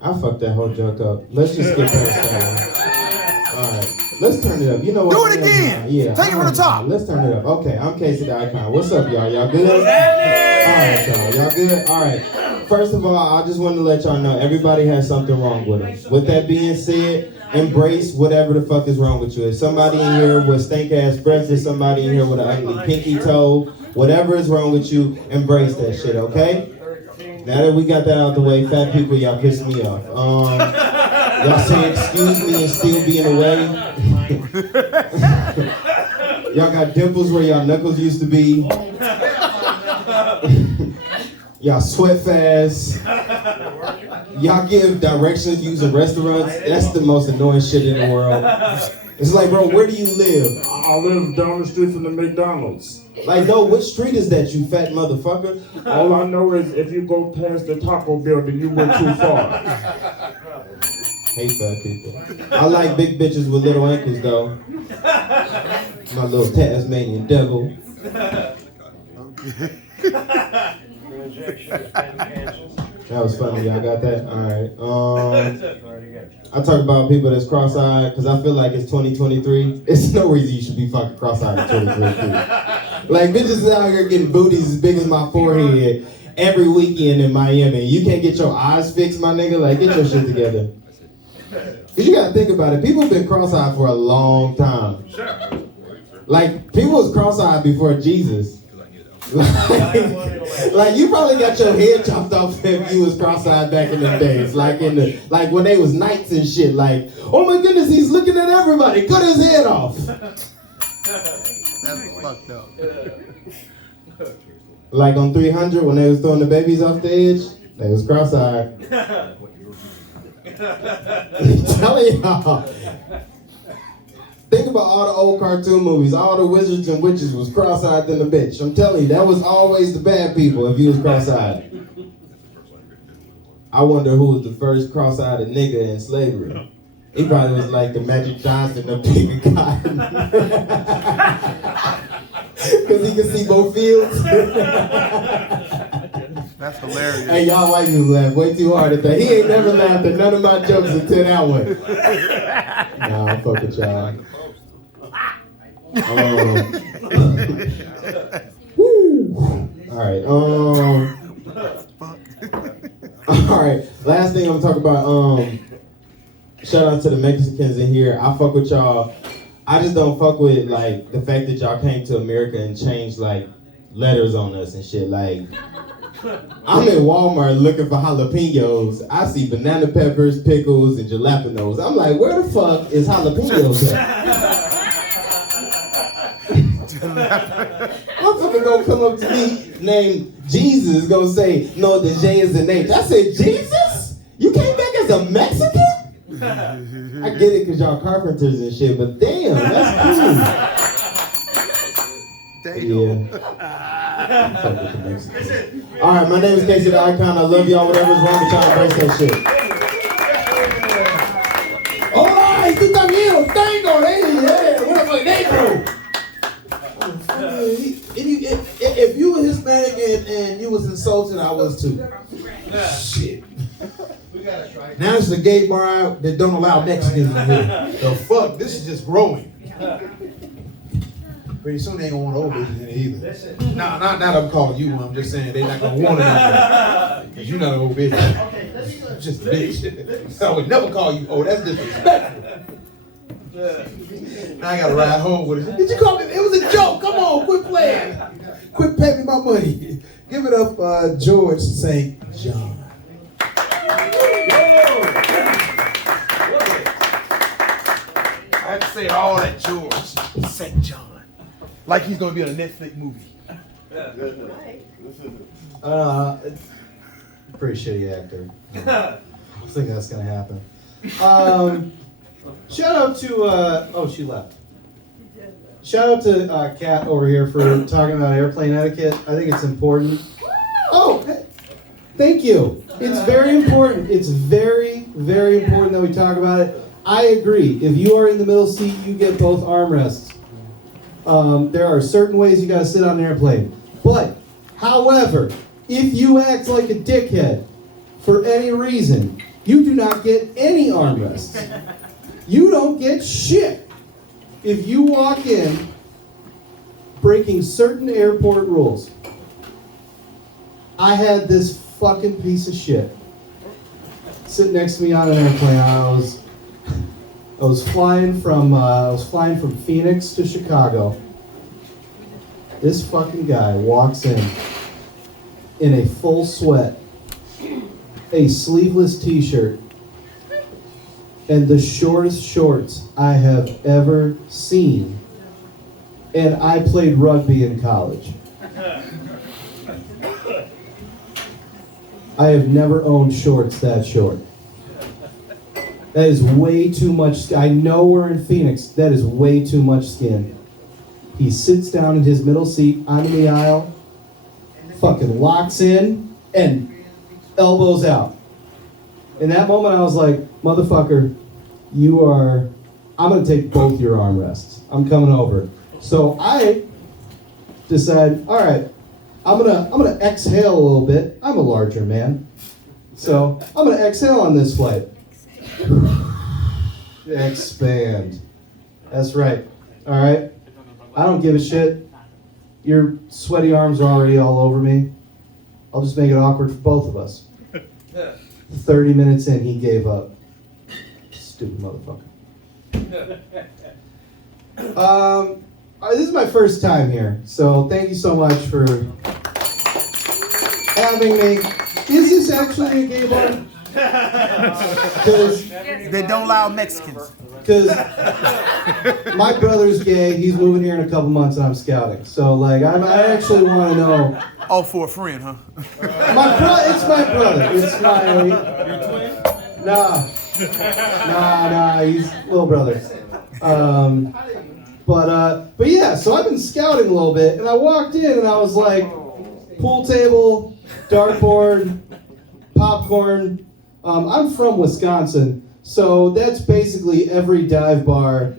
I fucked that whole joke up. Let's just get past that one. All right. Let's turn it up. You know what? Do it again. Yeah. Take it from the top. Let's turn it up. Okay, I'm Casey the Icon. What's up, y'all? Y'all good? All right, y'all. Y'all good? All right. First of all, I just wanted to let y'all know everybody has something wrong with them. With that being said, embrace whatever the fuck is wrong with you. If somebody in here with stank ass breath, there's somebody in here with an ugly pinky toe, whatever is wrong with you, embrace that shit, okay? Now that we got that out the way, fat people, y'all piss me off. Y'all say excuse me and still be in the way. Y'all got dimples where y'all knuckles used to be. Y'all sweat fast. Y'all give directions using restaurants. That's the most annoying shit in the world. It's like, bro, where do you live? I live down the street from the McDonald's. Like, no, which street is that, you fat motherfucker? All I know is if you go past the Taco building, you went too far. Hate fat people. I like big bitches with little ankles, though. My little Tasmanian devil. That was funny, y'all got that? Alright. I talk about people that's cross-eyed because I feel like it's 2023. It's no reason you should be fucking cross-eyed in 2023. Like, bitches is out here getting booties as big as my forehead every weekend in Miami. You can't get your eyes fixed, my nigga? Like, get your shit together. Because you gotta think about it. People have been cross-eyed for a long time. Like, people was cross-eyed before Jesus. Like you probably got your head chopped off if you was cross-eyed back in the days, like when they was knights and shit. Like, oh my goodness, he's looking at everybody. Cut his head off. That's fucked up. Like on 300 when they was throwing the babies off the edge, they was cross-eyed. I'm telling y'all. Think about all the old cartoon movies. All the wizards and witches was cross-eyed than the bitch. I'm telling you, that was always the bad people if you was cross-eyed. I wonder who was the first cross-eyed nigga in slavery. He probably was like the Magic Johnson of picking cotton. Because he could see both fields. That's hilarious. Hey, y'all white people laugh way too hard at that. He ain't never laughed at none of my jokes until that one. Nah, I'm fuck with y'all. Alright, alright, last thing I'm gonna talk about, shout out to the Mexicans in here. I fuck with y'all. I just don't fuck with like the fact that y'all came to America and changed like letters on us and shit. Like, I'm in Walmart looking for jalapenos. I see banana peppers, pickles, and jalapenos. I'm like, where the fuck is jalapenos at? Motherfucker gonna come up to me named Jesus, gonna say, no, the J is an H. I said, Jesus? You came back as a Mexican? I get it because y'all carpenters and shit, but damn, that's cool. Yeah. All right, my name is Casey the Icon. I love y'all. Whatever's wrong with y'all, embrace that shit. All right, tú también, tengo, yeah, what the fuck, negro? If you were Hispanic and you was insulted, I was too. Shit. Now it's a gay bar that don't allow Mexicans in here. The fuck? This is just growing. Pretty soon they ain't gonna want old bitches in it either. Nah, not I'm calling you. I'm just saying they're not gonna want it out there. Because you're not an old bitch. You're just a bitch. I would never call you old. That's disrespectful. Now I gotta ride home with it. Did you call me? It was a joke. Come on, quit playing. Quit paying me my money. Give it up, George St. John. I had to say all that George St. John. Like he's gonna be in a Netflix movie. Pretty shitty actor. I think that's gonna happen. Shout out to oh, she left. Shout out to Kat over here for talking about airplane etiquette. I think it's important. Oh, thank you. It's very important. It's very, very important that we talk about it. I agree. If you are in the middle seat, you get both armrests. There are certain ways you gotta sit on an airplane. But, however, if you act like a dickhead for any reason, you do not get any armrests. You don't get shit if you walk in breaking certain airport rules. I had this fucking piece of shit sit next to me on an airplane. I was flying from Phoenix to Chicago. This fucking guy walks in a full sweat, a sleeveless t-shirt, and the shortest shorts I have ever seen. And I played rugby in college. I have never owned shorts that short. That is way too much. I know we're in Phoenix. That is way too much skin. He sits down in his middle seat on the aisle, fucking locks in, and elbows out. In that moment, I was like, motherfucker, I'm gonna take both your armrests. I'm coming over. So I decide, all right, I'm gonna exhale a little bit. I'm a larger man. So I'm gonna exhale on this flight. Expand. That's right. All right. I don't give a shit. Your sweaty arms are already all over me. I'll just make it awkward for both of us. 30 minutes in, he gave up. Stupid motherfucker. This is my first time here, so thank you so much for having me. Is this actually a gay bar? They don't allow Mexicans. Because my brother's gay, he's moving here in a couple months, and I'm scouting. So, like, I actually want to know. All for a friend, huh? It's my brother. It's my. Nah, he's little brother. But yeah, so I've been scouting a little bit, and I walked in, and I was like, pool table, dartboard, popcorn. I'm from Wisconsin, so that's basically every dive bar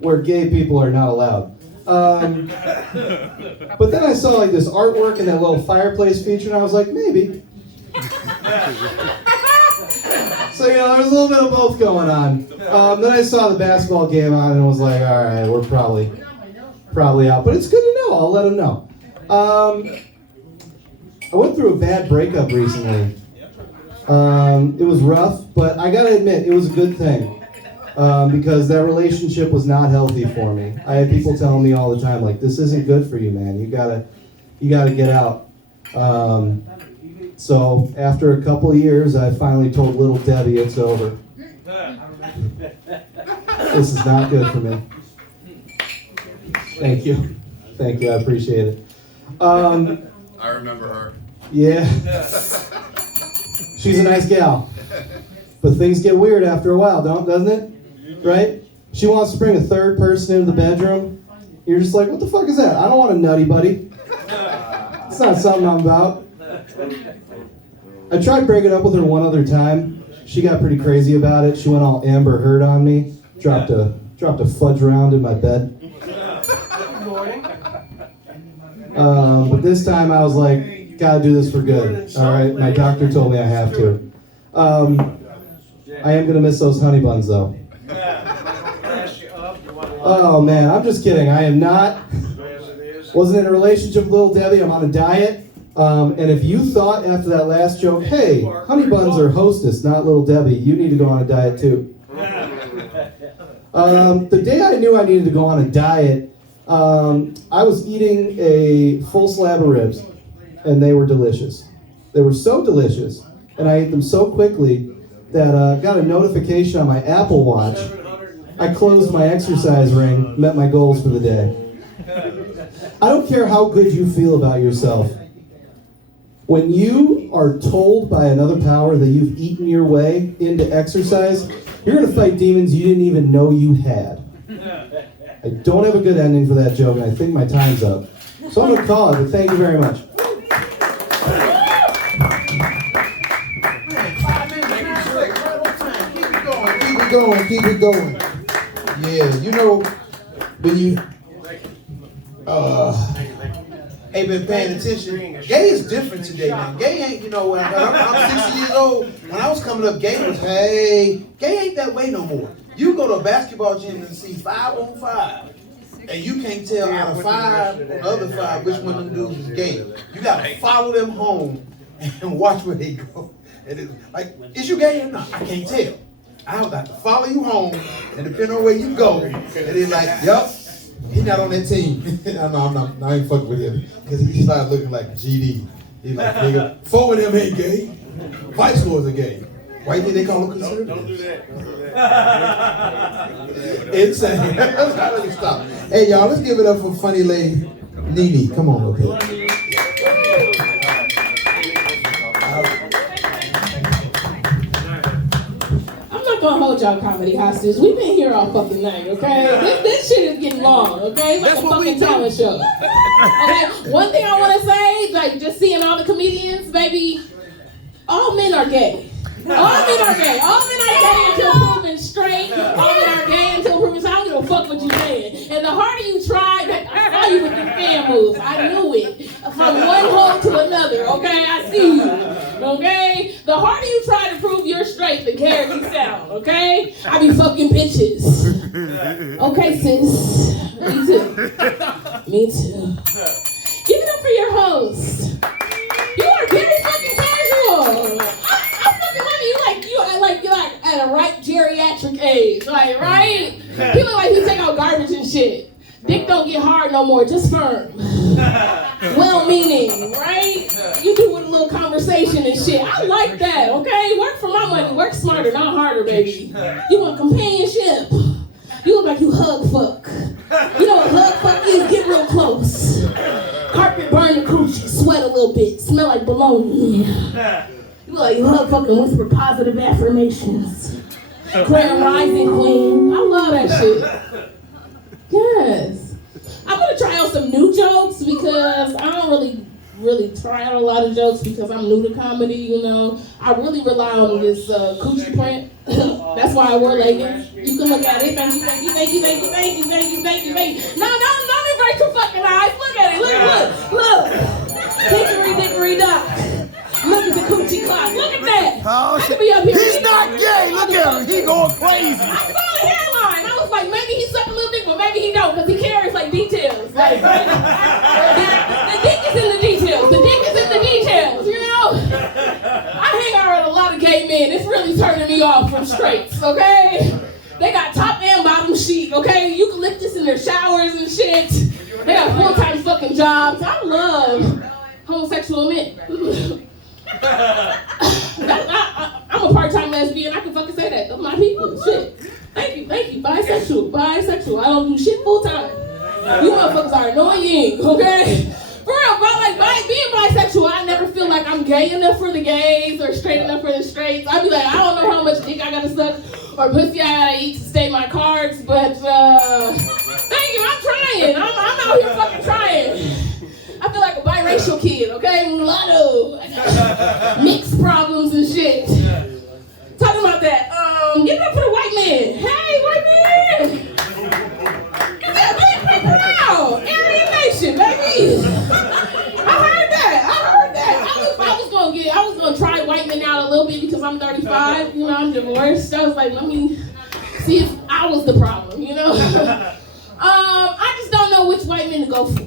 where gay people are not allowed. But then I saw like this artwork and that little fireplace feature, and I was like, maybe. So, you know, there's a little bit of both going on. Then I saw the basketball game on, and I was like, all right, we're probably out. But it's good to know. I'll let them know. I went through a bad breakup recently. It was rough, but I gotta admit, it was a good thing. Because that relationship was not healthy for me. I had people telling me all the time, like, this isn't good for you, man. You gotta get out. So after a couple of years, I finally told little Debbie it's over. This is not good for me. Thank you, I appreciate it. I remember her. Yeah. She's a nice gal. But things get weird after a while, doesn't it? Right? She wants to bring a third person into the bedroom. You're just like, what the fuck is that? I don't want a nutty buddy. It's not something I'm about. I tried breaking up with her one other time. She got pretty crazy about it. She went all Amber Heard on me. Dropped a fudge round in my bed. But this time I was like, gotta do this for good. All right, my doctor told me I have to. I am gonna miss those honey buns though. Oh man, I'm just kidding. I am not. Wasn't in a relationship with little Debbie. I'm on a diet. And if you thought after that last joke, hey, honey buns are Hostess, not little Debbie, you need to go on a diet too. The day I knew I needed to go on a diet, I was eating a full slab of ribs, and they were delicious. They were so delicious, and I ate them so quickly that I got a notification on my Apple Watch. I closed my exercise ring, met my goals for the day. I don't care how good you feel about yourself. When you are told by another power that you've eaten your way into exercise, you're going to fight demons you didn't even know you had. I don't have a good ending for that joke, and I think my time's up. So I'm going to call it, but thank you very much. Keep it going. Yeah, you know, when you, ain't been paying attention. Gay is different today, man. Gay ain't, you know, when I'm 60 years old, when I was coming up, gay was, hey, gay ain't that way no more. You go to a basketball gym and see 5-on-5, and you can't tell out of 5 or the other 5 which one of them dudes is gay. You gotta follow them home and watch where they go. And it's like, is you gay or not? I can't tell. I got to follow you home, and depending on where you go, and it's like, yup, he's not on that team. I ain't fucking with him. Because he started looking like GD. He's like, nigga, 4 of them ain't gay. Vice lords are gay. Why do they call them conservative? Don't do that. Insane. Let me stop. Hey, y'all, let's give it up for funny lady Nene. Come on, okay. I'm not gonna hold y'all comedy hostage. We've been here all fucking night, okay? This shit is getting long, okay? Like a fucking talent show. Okay, one thing I wanna say, like just seeing all the comedians, baby, all men are gay. All men are gay. All men are gay until proven straight. All men are gay until proven straight. I don't give a fuck what you saying. And the harder you try, I saw you with your fan moves. I knew it. From one hole to another, okay? I see you, okay? The harder you try to prove you're straight, the gayer you sound, okay? I be fucking bitches. Okay, sis. Me too. Me too. Give it up for your host. You are very fucking casual. I fucking love you. You're like at a right geriatric age, like right? He look like he take out garbage and shit. Dick don't get hard no more, just firm. Well-meaning, right? You do with a little conversation and shit. I like that, okay? Work for my money. Work smarter, not harder, baby. You want companionship. You look like you hug fuck. You know what hug fuck is? Get real close. Carpet burn the coochie, sweat a little bit, smell like bologna. You look like you hug fucking whisper positive affirmations. Grand rising queen. I love that shit. Yes. I'm gonna try out some new jokes because I don't really try out a lot of jokes because I'm new to comedy, you know. I really rely on this coochie print. That's why I wear leggings. You can look at it. Thank you. No, don't invite your fucking eyes. Look at it. Look. Hickory dickory dock. Look at the coochie clock. Look at that. Oh, I could be up here. he's not gay. Look at him. He going crazy. I saw the hairline. I was like, maybe he sucked a little dick, but maybe he don't, because he carries like details. Like, right? The dick is in the details. The dick is in the details, you know? I hang out with a lot of gay men. It's really turning me off from straights, okay? They got top and bottom sheet, okay? You can lift this in their showers and shit. They got full-time fucking jobs. I love homosexual men. I'm a part-time lesbian. I can fucking say that. Those my people. Shit. Thank you. Bisexual. I don't do shit full-time. You motherfuckers are annoying, okay? For real, but like being bisexual, I never feel like I'm gay enough for the gays or straight enough for the straights. I be like, I don't know how much dick I gotta suck or pussy I gotta eat to stay my cards, but thank you. I'm trying. I'm out here fucking trying. I feel like a biracial kid, okay? Mulatto. Mixed problems and shit. Talking about that. Give it up for the white man. Hey, white man! Give that big proud. Aryan Nation, baby. I heard that. I was gonna try white men out a little bit because I'm 35. You know, I'm divorced. I was like, let me see if I was the problem. You know. I just don't know which white men to go for.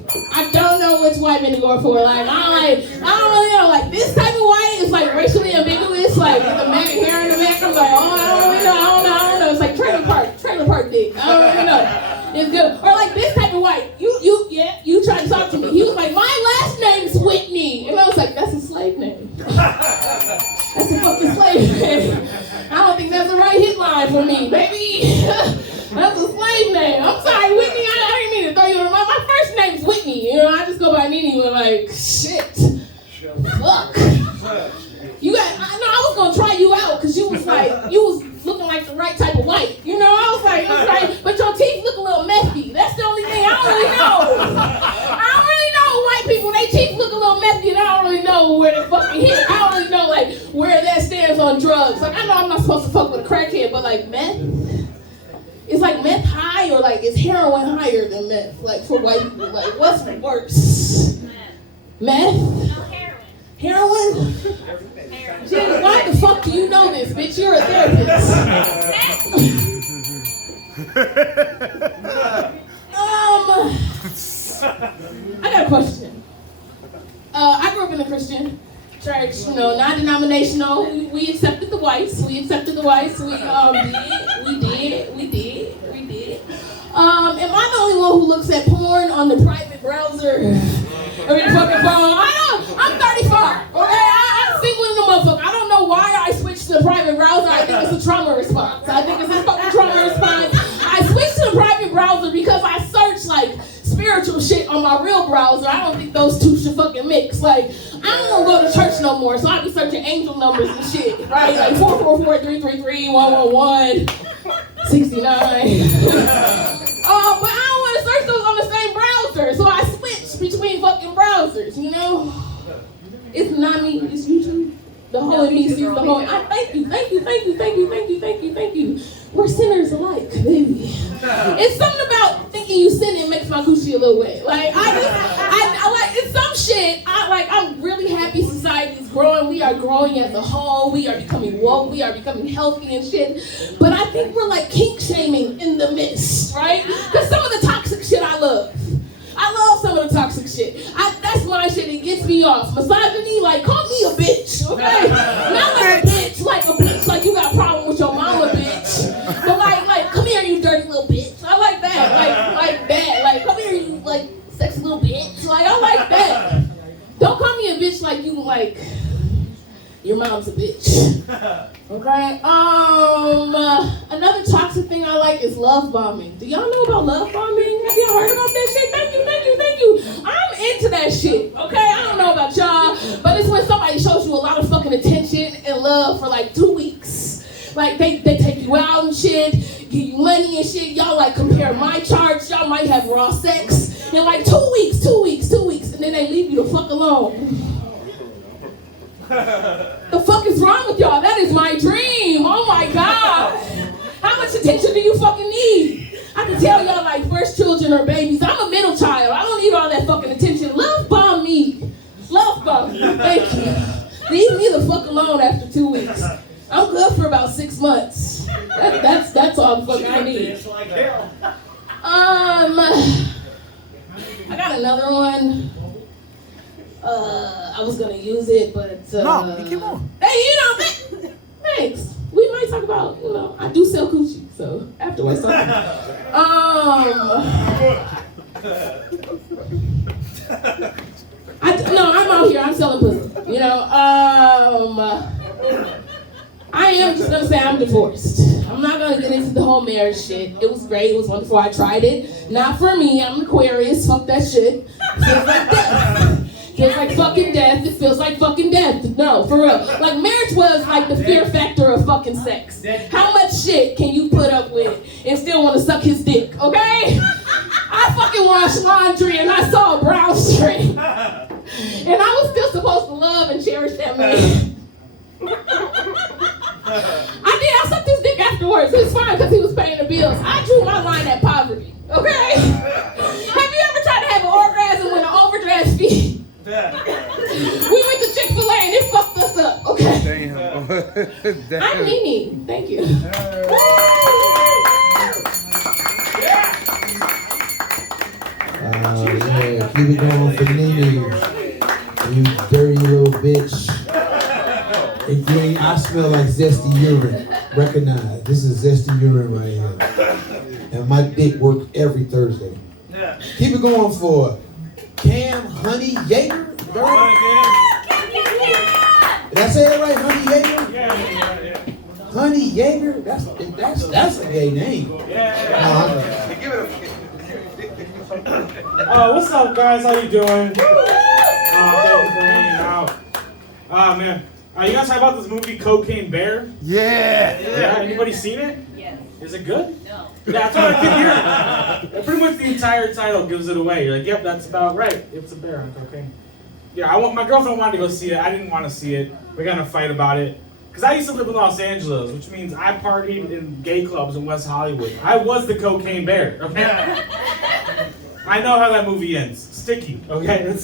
Like, I don't really know. Like, this type of white is like racially ambiguous. Like, with the hair in the back, I'm like, oh, I don't really know. I don't know. It's like trailer park dick. I don't really know. It's good. Or like this type of white. You tried to talk to me. He was like, my last name's Whitney. And I was like, that's a slave name. That's a fucking slave name. I don't think that's the right hit line for me, baby. That's a slave name. I'm sorry, Whitney. I didn't mean to throw you in my first name's Whitney. You know, I just go by Nene with like, shit. Fuck. I was gonna try you out because you was looking like the right type of white. You know, I was like, but your teeth look a little messy. That's the only thing I don't really know. I don't really know white people. Their teeth look a little messy and I don't really know where they fucking hit. I don't really know like where that stands on drugs. Like, I know I'm not supposed to fuck with a crackhead, but like meth? Is like meth high or like is heroin higher than meth? Like for white people, like what's worse? Meth? Heroin? Jen, why the fuck do you know this, bitch? You're a therapist. I got a question. I grew up in a Christian church, non-denominational. We accepted the whites. We did. Am I the only one who looks at porn on the private browser? Or your fucking phone? I'm 35, okay? I'm single in the motherfucker. I don't know why I switched to the private browser. I think it's a trauma response. I switched to the private browser because I searched like spiritual shit on my real browser. I don't think those two should fucking mix. Like, I don't go to church no more, so I be searching angel numbers and shit, right? Like 444-333-111-69. But I don't want to search those on the same browser, so I switched between fucking browsers, you know? It's not me, it's YouTube. The whole me sees the whole. Thank you. We're sinners alike, baby. It's something about thinking you sinning makes my coochie a little wet. Like I like it's some shit. I'm really happy society is growing. We are growing as a whole. We are becoming woke. We are becoming healthy and shit. But I think we're like kink shaming in the midst, right? Because some of the toxic shit I love. I love some of the toxic shit. That's my shit. It gets me off. Misogyny, like, call me a bitch, okay? Not like a bitch, like you got a problem with your mama, bitch. But like, come here, you dirty little bitch. I like that. Like that. Like, come here, you like sexy little bitch. Like, I like that. Don't call me a bitch like you like your mom's a bitch. Okay. Another toxic thing I like is love bombing. Do y'all know about love bombing? Have y'all heard about that shit? Thank you. I'm into that shit. Okay. I don't know about y'all, but it's when somebody shows you a lot of fucking attention and love for like 2 weeks. Like they take you out and shit, give you money and shit. Y'all like compare my charts. Y'all might have raw sex in like 2 weeks, and then they leave you the fuck alone. The fuck is wrong with y'all? That is my dream. Oh my God. How much attention do you fucking need? I can tell y'all like first children or babies. I'm a middle child. I don't need all that fucking attention. Love bomb me. Thank you. Leave me the fuck alone after 2 weeks. I'm good for about 6 months. That's all the fuck I need. I got another one. I was gonna use it, but no, you keep on. Hey, thanks. We might talk about, I do sell coochie, so afterwards. I'm out here. I'm selling pussy. I am just gonna say I'm divorced. I'm not gonna get into the whole marriage shit. It was great. It was wonderful. I tried it. Not for me. I'm an Aquarius. Fuck that shit. Feels like death. Feels like fucking death. It feels like fucking death. No, for real. Like marriage was like the fear factor of fucking sex. How much shit can you put up with and still want to suck his dick? Okay? I fucking washed laundry and I saw a brown string. And I was still supposed to love and cherish that man. I sucked his dick afterwards. It was fine because he was paying the bills. I drew my line at poverty. Okay? Have you ever tried to have an orgasm with an overdraft fee? We went to Chick-fil-A and it fucked us up. Okay? Damn. I'm Nene. Thank you. Yeah, keep it going for Nene. You dirty little bitch. If you ain't, I smell like zesty urine. Recognize, this is zesty urine right here. And my dick works every Thursday. Keep it going for Cam Honey Yeager. Did I say it right? Honey Yeager? Yeah. Honey Yeager? That's a gay name. What's up, guys? How you doing? Thank you for hanging out. Man. You guys talk about this movie Cocaine Bear? Yeah. Anybody seen it? Yes. Is it good? No. Yeah, that's what I keep hearing. Pretty much the entire title gives it away. You're like, yep, that's about right. It's a bear on cocaine. Yeah, my girlfriend wanted to go see it. I didn't want to see it. We got in a fight about it. Because I used to live in Los Angeles, which means I partied in gay clubs in West Hollywood. I was the Cocaine Bear, okay? I know how that movie ends. Sticky, okay?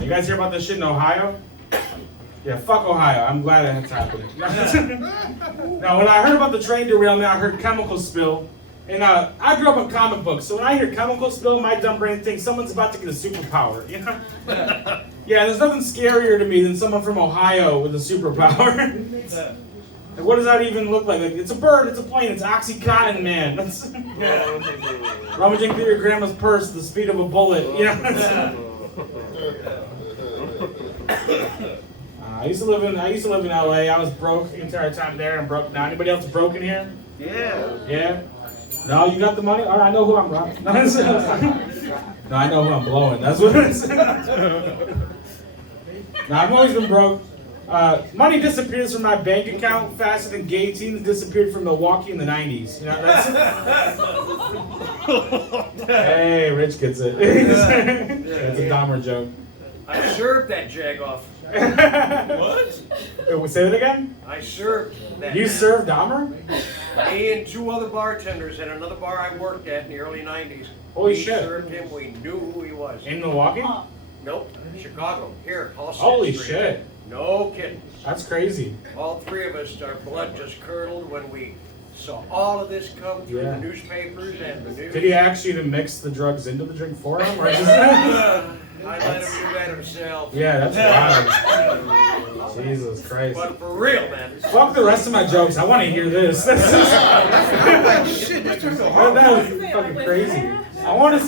You guys hear about this shit in Ohio? Yeah, fuck Ohio. I'm glad it's happening. Now, when I heard about the train derailment, I heard chemical spill. And I grew up in comic books, so when I hear chemical spill, my dumb brain thinks someone's about to get a superpower, you know? Yeah, there's nothing scarier to me than someone from Ohio with a superpower. And what does that even look like? It's a bird, it's a plane, it's Oxycontin, man. That's rummaging through your grandma's purse at the speed of a bullet, you know? I used to live in LA. I was broke the entire time there. I'm broke now. Anybody else broke in here? Yeah. Yeah? No, you got the money? All right, I know who I'm robbing. No, I know who I'm blowing. That's what it is. No, I've always been broke. Money disappears from my bank account faster than gay teens disappeared from Milwaukee in the 90s. You know, that's Hey, Rich gets it. It's a Dahmer joke. I served that jagoff. What? Wait, say that again? I served that. You served Dahmer? Me and two other bartenders at another bar I worked at in the early 90s. Holy we shit. served him. We knew who he was. In Milwaukee? Nope. Chicago. Here. Holy shit. No kidding. That's crazy. All three of us, our blood just curdled when we saw all of this come through Yeah. the newspapers and the news. Did he ask you to mix the drugs into the drink for him? Or just... I let him do that himself. Yeah, that's wild. Jesus Christ. But for real, man. Fuck the rest of my jokes. I want to hear this. That was fucking crazy. I want to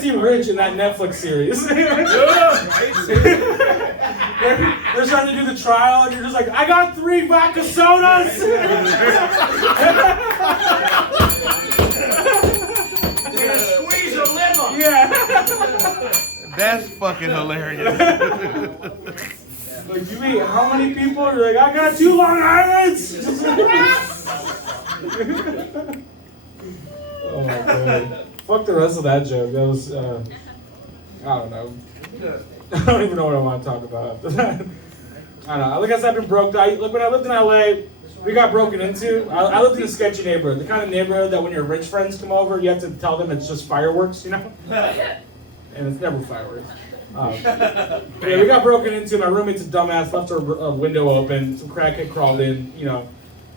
see Rich in that Netflix series. They're trying to do the trial, and you're just like, I got 3 vodka sodas. Squeeze a lemon. Yeah. That's fucking hilarious. Like, you mean how many people? You're like, I got 2 Long Islands. Oh my god. Fuck the rest of that joke. That was, I don't know. I don't even know what I want to talk about after that. I don't know. Like I said, I've been broke. Look, when I lived in LA, we got broken into. I lived in a sketchy neighborhood. The kind of neighborhood that when your rich friends come over, you have to tell them it's just fireworks, you know? And it's never fireworks. Yeah, we got broken into. My roommate's a dumbass, left our window open. Some crackhead crawled in, you know.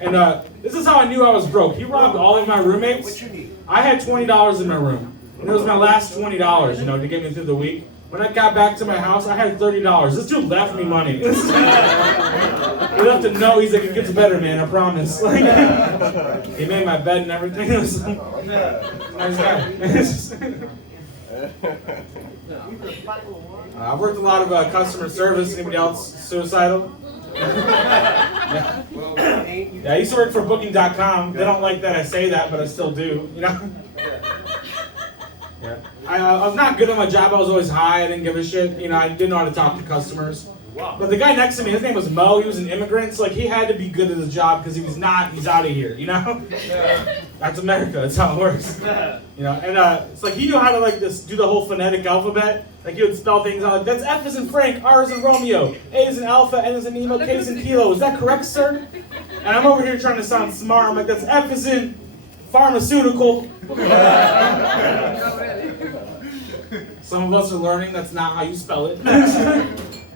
And this is how I knew I was broke. He robbed all of my roommates. What you need? I had $20 in my room. And it was my last $20, you know, to get me through the week. When I got back to my house, I had $30. This dude left me money. He left a note. He's like, it gets better, man, I promise. Like, he made my bed and everything. It was like, nice guy. I've worked a lot of customer service. Anybody else suicidal? Yeah. Yeah, I used to work for Booking.com. They don't like that I say that, but I still do, you know? Yeah. I was not good at my job. I was always high. I didn't give a shit. You know, I didn't know how to talk to customers. But the guy next to me, his name was Mo. He was an immigrant, so like he had to be good at his job because if he's not, he's out of here. You know? That's America. That's how it works. You know, and it's like he knew how to like do the whole phonetic alphabet. Like he would spell things out like that's F as in Frank, R as in Romeo, A as in Alpha, N as in Nemo, K as in Kilo. Is that correct, sir? And I'm over here trying to sound smart. I'm like that's F as in pharmaceutical. Some of us are learning that's not how you spell it.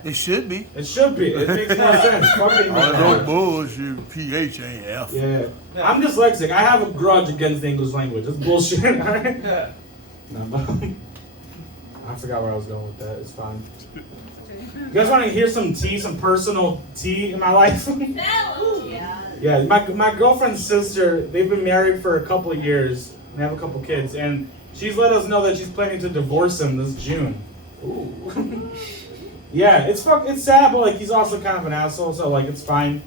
It should be. It should be. It makes more sense. Fucking no bullshit. PHAF. Yeah. I'm dyslexic. I have a grudge against the English language. It's bullshit. Right? No, but I forgot where I was going with that. It's fine. You guys want to hear some tea, some personal tea in my life? Yeah. My girlfriend's sister, they've been married for a couple of years and have a couple kids, and she's let us know that she's planning to divorce him this June. Ooh. Yeah, it's sad, but like he's also kind of an asshole, so like it's fine.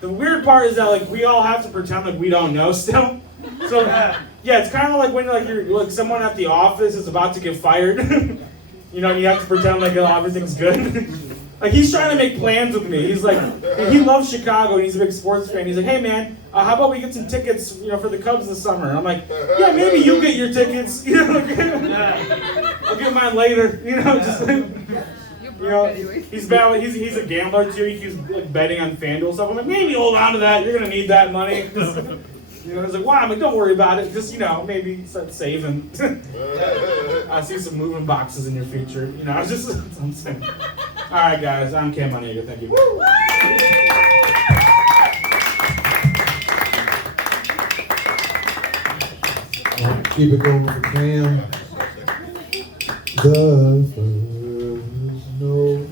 The weird part is that like we all have to pretend like we don't know still. So yeah, it's kind of like when you're like someone at the office is about to get fired, you know, and you have to pretend like everything's good. Like he's trying to make plans with me. He's like, he loves Chicago. And he's a big sports fan. He's like, hey man, how about we get some tickets, you know, for the Cubs this summer? And I'm like, yeah, maybe you get your tickets. You know, I'll get mine later. You know, just. You know, he's bad. He's a gambler too. He keeps like betting on FanDuel stuff. I'm like, maybe hold on to that. You're gonna need that money. You know, I was like, why? I'm like, don't worry about it. Just, you know, maybe start saving. I see some moving boxes in your future. You know, I was just, I'm saying. All right, guys, I'm Cam Monega. Thank you. Keep it going for Cam. The first Noel.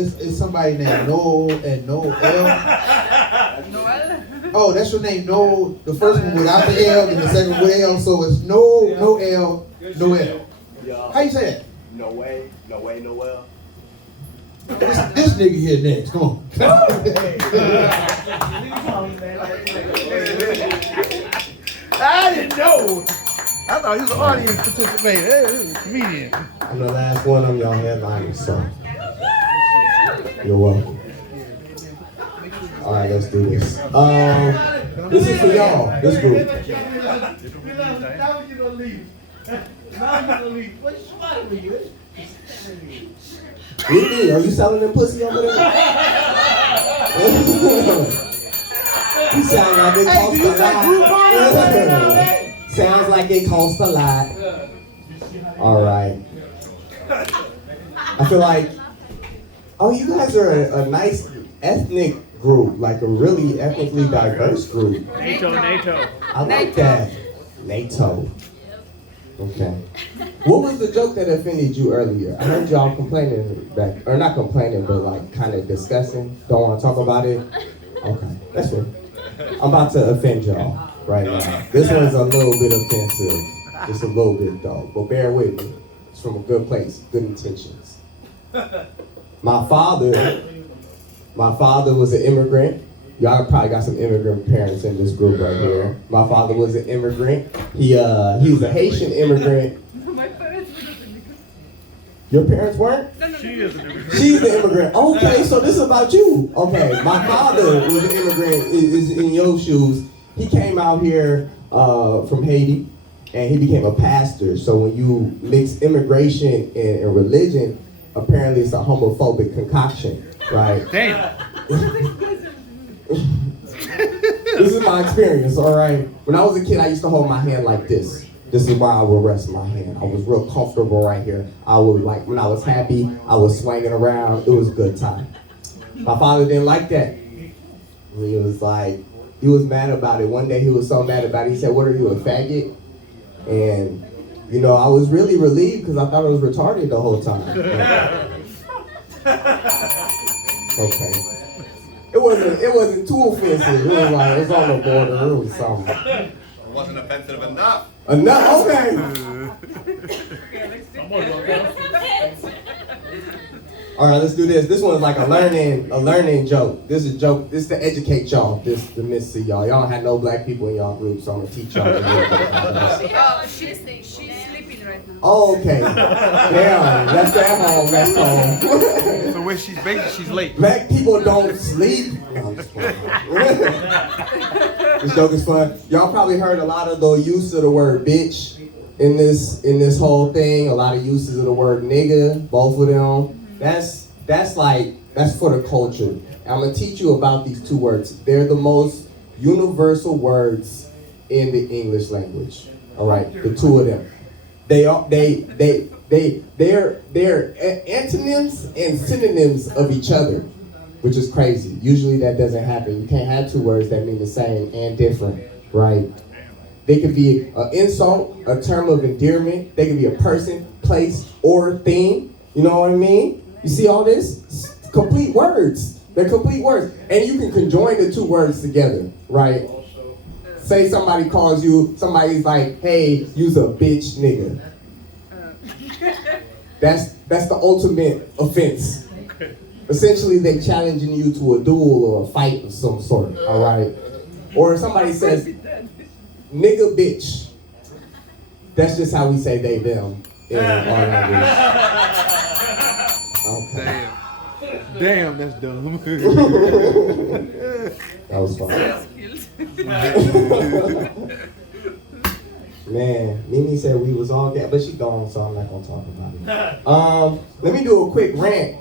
It's somebody named Noel and Noel. Oh, that's your name, Noel. The first one without the L and the second one with L, so it's Noel. How you say it? Noel. This nigga here next. Come on. I didn't know. I thought he was an audience participator. He was a comedian. I'm the last one of y'all headliners, so you're welcome. All right, let's do this. This is for y'all, this group. Now you're gonna leave. What's funny? Really? Are you selling them pussy over there? You sound like it costs a lot. Sounds like it costs a lot. All right. I feel like, oh, you guys are a nice ethnic group, like a really ethnically diverse group. NATO. I like that. NATO. Okay. What was the joke that offended you earlier? I heard y'all complaining back, or not complaining, but like kind of discussing. Don't want to talk about it? Okay, that's it. I'm about to offend y'all right now. This one's a little bit offensive. Just a little bit though, but bear with me. It's from a good place, good intentions. My father was an immigrant. Y'all probably got some immigrant parents in this group right here. My father was an immigrant. He was a Haitian immigrant. My parents were not immigrants. Your parents weren't? She is an immigrant. She's the immigrant. Okay, so this is about you. Okay, my father was an immigrant, is in your shoes. He came out here from Haiti, and he became a pastor. So when you mix immigration and religion, apparently it's a homophobic concoction, right? Damn. This is my experience, all right? When I was a kid, I used to hold my hand like this. This is where I would rest my hand. I was real comfortable right here. I would, like, when I was happy, I was swinging around. It was a good time. My father didn't like that. He was like, he was mad about it. One day he was so mad about it, he said, "What are you, a faggot?" And, you know, I was really relieved because I thought I was retarded the whole time. Okay. It wasn't too offensive. It was like, it was on the border. It was something. It wasn't offensive enough. Enough? Okay. All right, let's do this. This one's like a learning joke. This is a joke. This is to educate y'all. This is the message, y'all. Y'all don't have no black people in y'all group, so I'm gonna teach y'all. She's sleeping right now. Oh, okay. Damn, let's go home. Let's go. So when she's baking, she's late. Black people don't sleep. No, I'm just playing. This joke is fun. Y'all probably heard a lot of the use of the word bitch in this whole thing. A lot of uses of the word nigga, both of them. That's for the culture. I'm gonna teach you about these two words. They're the most universal words in the English language. All right, the two of them. They're antonyms and synonyms of each other, which is crazy. Usually that doesn't happen. You can't have two words that mean the same and different, right? They could be an insult, a term of endearment. They could be a person, place, or thing. You know what I mean? You see all this? It's complete words. They're complete words. And you can conjoin the two words together, right? Say somebody's like, "Hey, you's a bitch nigga." That's the ultimate offense. Essentially, they challenging you to a duel or a fight of some sort, all right? Or if somebody says, "Nigga bitch," that's just how we say they, them in our language. Okay. Damn, that's dumb. That was fun. Man, Mimi said we was all gay, but she gone, so I'm not gonna talk about it. Let me do a quick rant.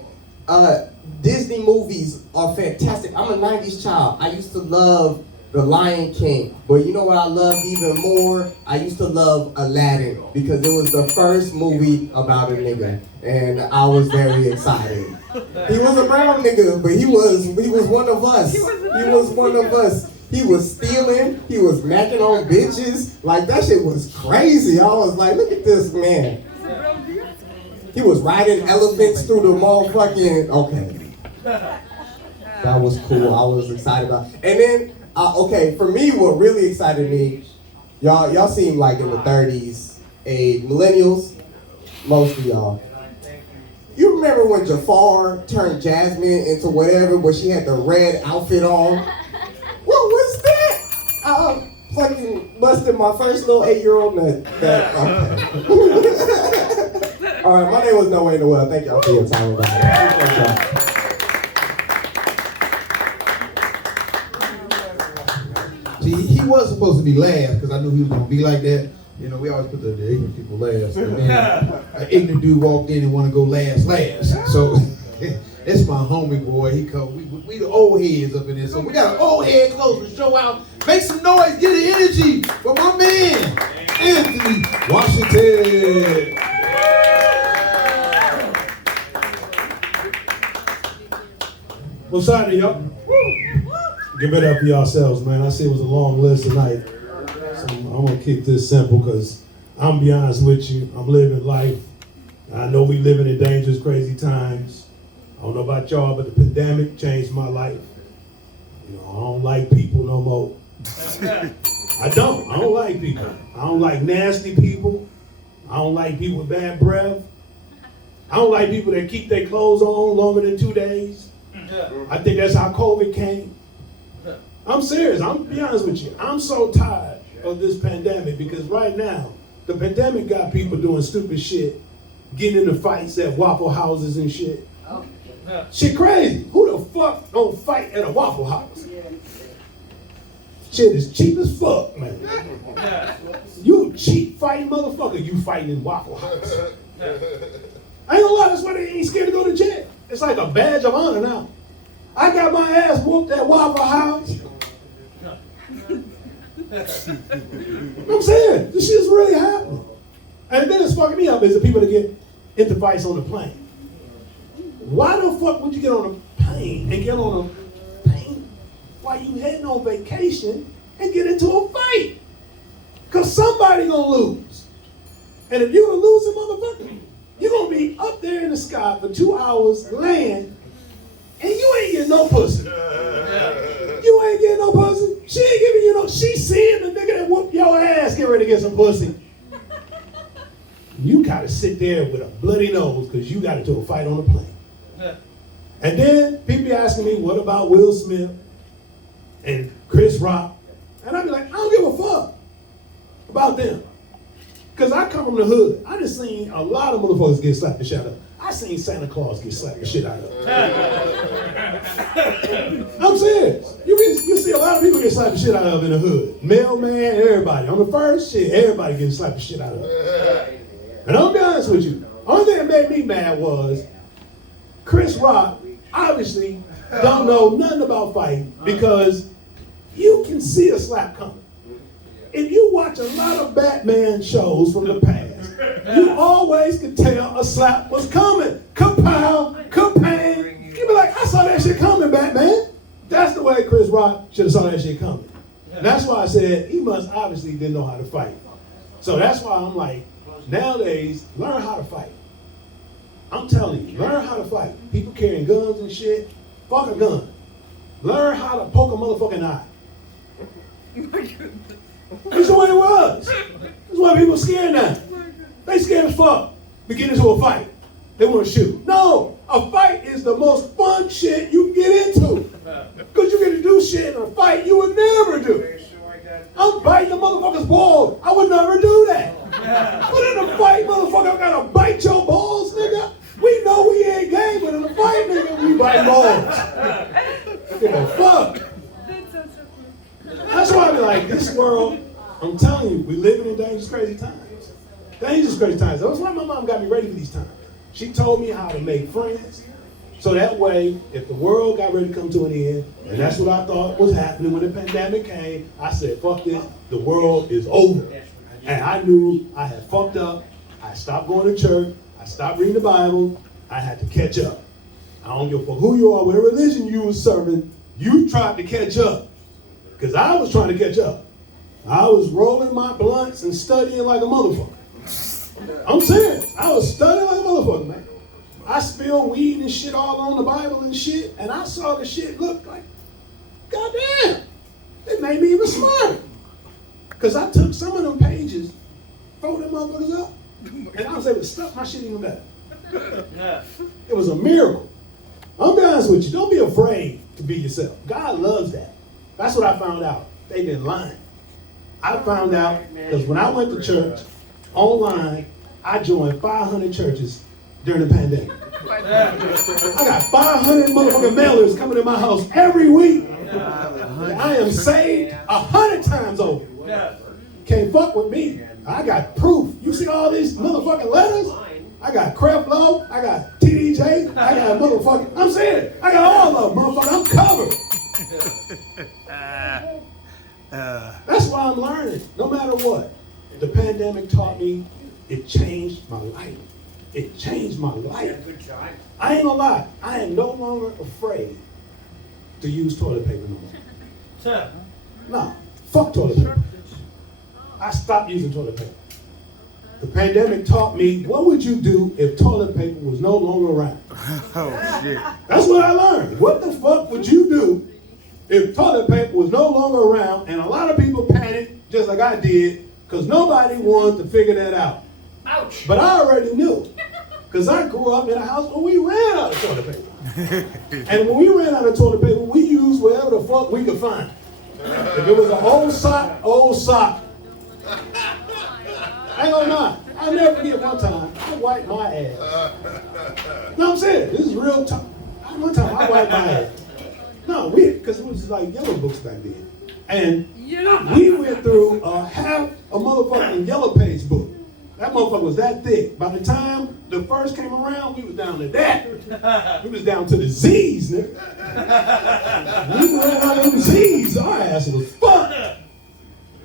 Disney movies are fantastic. I'm a 90s child. I used to love The Lion King. But you know what I loved even more? I used to love Aladdin because it was the first movie about a nigga. And I was very excited. He was a brown nigga, but he was one of us. He was one of us. He was stealing. He was macking on bitches. Like, that shit was crazy. I was like, look at this man. He was riding elephants through the motherfucking... Okay. That was cool. I was excited about it. And then, okay, for me, what really excited me, y'all seem like in the 30s, millennials, most of y'all. You remember when Jafar turned Jasmine into whatever, but she had the red outfit on? What was that? I fucking busted my first little 8-year-old nut. All right, my name was No Way in the World. Thank y'all for your time about it. See, he was supposed to be last because I knew he was gonna be like that. You know, we always put the ignorant people last. And then an ignorant dude walked in and want to go last. So it's my homie boy. He come. We the old heads up in there. So we got an old head closing the show out. Make some noise, get the energy for my man, Anthony Washington. What's happening, y'all? Give it up for yourselves, man. I see it was a long list tonight. So I'm gonna keep this simple because I'm gonna be honest with you. I'm living life. I know we living in dangerous, crazy times. I don't know about y'all, but the pandemic changed my life. You know, I don't like people no more. I don't like people. I don't like nasty people. I don't like people with bad breath. I don't like people that keep their clothes on longer than 2 days. I think that's how COVID came. I'm serious. I'm gonna be honest with you. I'm so tired of this pandemic because right now, the pandemic got people doing stupid shit, getting into fights at Waffle Houses and shit. Shit crazy. Who the fuck don't fight at a Waffle House? Shit is cheap as fuck, man. You cheap fighting motherfucker, you fighting in Waffle House. I ain't gonna lie, that's why they ain't scared to go to jail. It's like a badge of honor now. I got my ass whooped at Waffle House. I'm saying, this shit's really happening. And then it's fucking me up is the people that get into fights on the plane. Why the fuck would you get on a plane and get on a plane while you heading on vacation and get into a fight? Because somebody gonna lose. And if you're a losing motherfucker, you're gonna be up there in the sky for 2 hours, land, and you ain't getting no pussy. You ain't getting no pussy. She ain't giving you no, she seeing the nigga that whoop your ass get ready to get some pussy. You gotta sit there with a bloody nose because you got into a fight on a plane. And then people be asking me, what about Will Smith and Chris Rock? And I be like, I don't give a fuck about them. Because I come from the hood. I just seen a lot of motherfuckers get slapped the shit out of. I seen Santa Claus get slapped the shit out of. I'm serious. You see a lot of people get slapped the shit out of in the hood. Mailman, everybody. On the first shit, everybody getting slapped the shit out of. And I'm be honest with you. Only thing that made me mad was Chris Rock obviously don't know nothing about fighting because you can see a slap coming. If you watch a lot of Batman shows from the past, you always could tell a slap was coming. Kapow, kapang. You be like, I saw that shit coming, Batman. That's the way Chris Rock should have saw that shit coming. And that's why I said he must obviously didn't know how to fight. So that's why I'm like, nowadays, learn how to fight. I'm telling you, learn how to fight. People carrying guns and shit, fuck a gun. Learn how to poke a motherfucking eye. That's the way it was. That's why people are scared now. They scared as fuck to get into a fight. They want to shoot. No, a fight is the most fun shit you can get into. Because you get to do shit in a fight you would never do. I'm biting the motherfucker's balls. I would never do that. But in a fight, motherfucker, I gotta bite your balls, nigga. We know we ain't gay, but in a fight, nigga, we bite balls. Give a fuck. That's why I be like, this world, I'm telling you, we living in dangerous, crazy times. Dangerous, crazy times. That's why my mom got me ready for these times. She told me how to make friends. So that way, if the world got ready to come to an end, and that's what I thought was happening when the pandemic came, I said, fuck this, the world is over. And I knew I had fucked up. I stopped going to church. I stopped reading the Bible. I had to catch up. I don't give a fuck who you are, whatever religion you was serving, you tried to catch up. Because I was trying to catch up. I was rolling my blunts and studying like a motherfucker. I'm serious. I was studying like a motherfucker, man. I spilled weed and shit all on the Bible and shit, and I saw the shit look like, goddamn, it made me even smarter. Because I took some of them pages, folded them motherfuckers up, and I was able to stuff my shit even better. It was a miracle. I'm be honest with you, don't be afraid to be yourself. God loves that. That's what I found out. They been lying. I found out because when I went to church, online, I joined 500 churches during the pandemic. I got 500 motherfucking mailers coming to my house every week. I am saved 100 times over. Can't fuck with me. I got proof. You see all these motherfucking letters? I got Creflo, I got TDJ, I got motherfucking, I'm saying it. I got all of them, motherfucker. I'm covered. That's why I'm learning, no matter what. The pandemic taught me, it changed my life. It changed my life. I ain't gonna lie, I am no longer afraid to use toilet paper no more. No, fuck toilet paper. I stopped using toilet paper. The pandemic taught me, what would you do if toilet paper was no longer around? Oh, shit. That's what I learned. What the fuck would you do if toilet paper was no longer around? And a lot of people panicked, just like I did, because nobody wanted to figure that out. Ouch. But I already knew, because I grew up in a house where we ran out of toilet paper. And when we ran out of toilet paper, we used whatever the fuck we could find. If it was an old sock, old sock. I ain't gonna lie. I'll never forget one time, I wiped my ass. No, I'm saying, this is real talk. One time I wiped my ass. No, because it was like yellow books back then. And we went through half a motherfucking yellow page book. That motherfucker was that thick. By the time the first came around, we was down to that. We was down to the Z's, nigga. We ran out of them Z's. Our ass was fucked.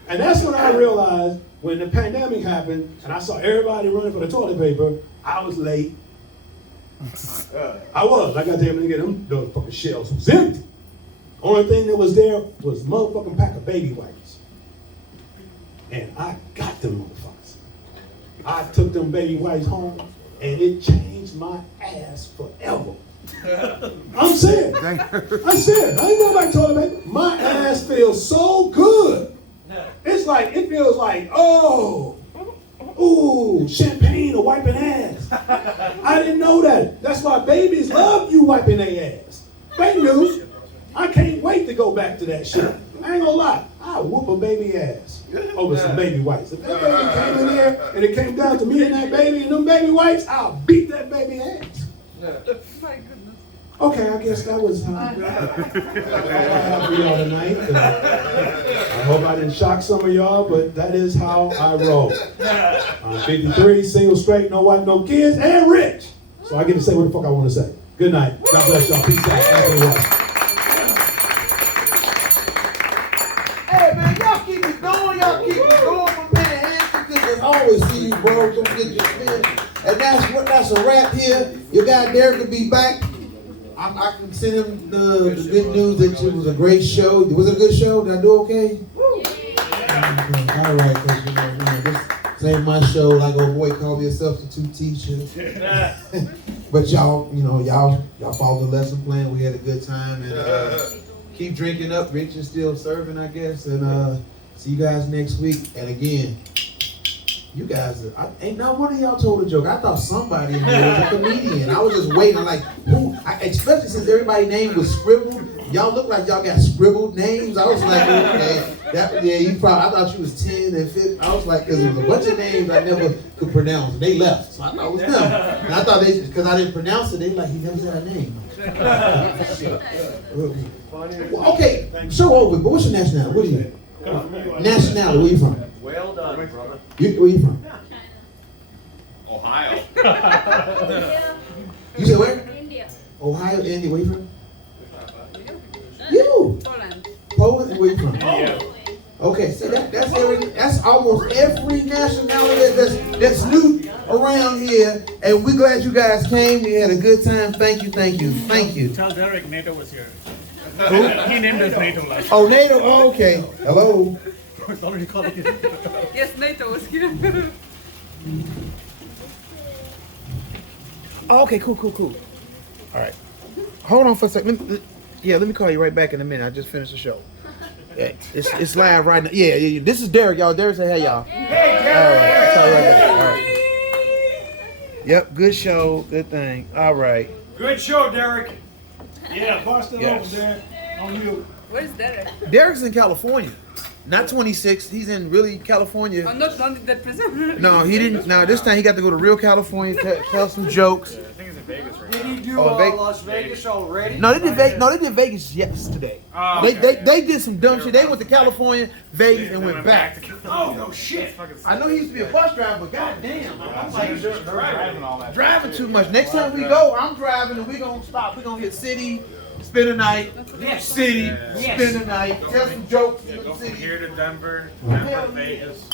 And that's when I realized, when the pandemic happened and I saw everybody running for the toilet paper, I was late. I was. I got there and get them fucking shelves was empty. Only thing that was there was a motherfucking pack of baby wipes. And I got them motherfuckers. I took them baby wipes home and it changed my ass forever. I'm serious. I said, I ain't going back to toilet paper. My ass feels so good. It's like, it feels like, oh, ooh, champagne or wiping ass. I didn't know that. That's why babies love you wiping their ass. Fake news. I can't wait to go back to that shit. I ain't gonna lie. I'll whoop a baby ass over some baby wipes. If that baby came in there and it came down to me and that baby and them baby wipes, I'll beat that baby ass. My goodness. Okay, I guess that was all I have for y'all tonight. I hope I didn't shock some of y'all, but that is how I roll. I'm 53, single, straight, no wife, no kids, and rich. So I get to say what the fuck I want to say. Good night. God bless y'all. Peace out. Hey man, y'all keep it going, my man. Good to always see you, bro. Don't get your spin. And that's a wrap here. Your guy Derek will be back. I can send him the good news that it was a great show. Was it a good show? Did I do okay? All right, because this ain't my show. Like old boy called me a substitute teacher. But y'all followed the lesson plan. We had a good time and keep drinking up. Rich is still serving, I guess. And see you guys next week. And again, you guys, ain't not one of y'all told a joke. I thought somebody in here was a comedian. I was just waiting. I'm like, who? Especially since everybody's name was scribbled. Y'all look like y'all got scribbled names. I was like, okay, you probably. I thought you was 10 and 15. I was like, because there was a bunch of names I never could pronounce. They left, so I thought it was them. And I thought because I didn't pronounce it, they like, he never said a name. Well, okay, show over. But what's your nationality? What are you? Nationality? Where you from? Well done, brother. Where you from? Ohio. You said where? India. Ohio, India, where you from? You. Poland, where you from? Okay, see that's almost every nationality that's new around here, and we're glad you guys came. We had a good time. Thank you. Tell Derek NATO was here. Who? He named us NATO last Oh, NATO. Oh, okay. Hello. It's already called it. Yes, NATO was here. Oh, okay, cool. All right. Hold on for a second. Let me call you right back in a minute. I just finished the show. Yeah, it's live right now. Yeah. This is Derek, y'all. Derek said, hey, y'all. Hey, Derek. All right, I'll call you right back. All right. Yep, good show. Good thing. All right. Good show, Derek. Yeah, Boston Yes. over there. On you. Where's Derek? Derek's in California. Not 26. He's in really California. I'm not in that prison. No, he didn't. No, this time he got to go to real California, tell some jokes. Did he do Oh, Las Vegas already? No, they did Vegas yesterday. They did some dumb shit. They went to California, Vegas, and went back. Oh, no shit. I know he used to be a bus driver, but goddamn, I'm like driving all that. driving too much. Next time we go, I'm driving and we gonna stop. We gonna hit city, spend the night, city, spend the night, tell some jokes in the Go from city. here to Denver, Denver, Vegas.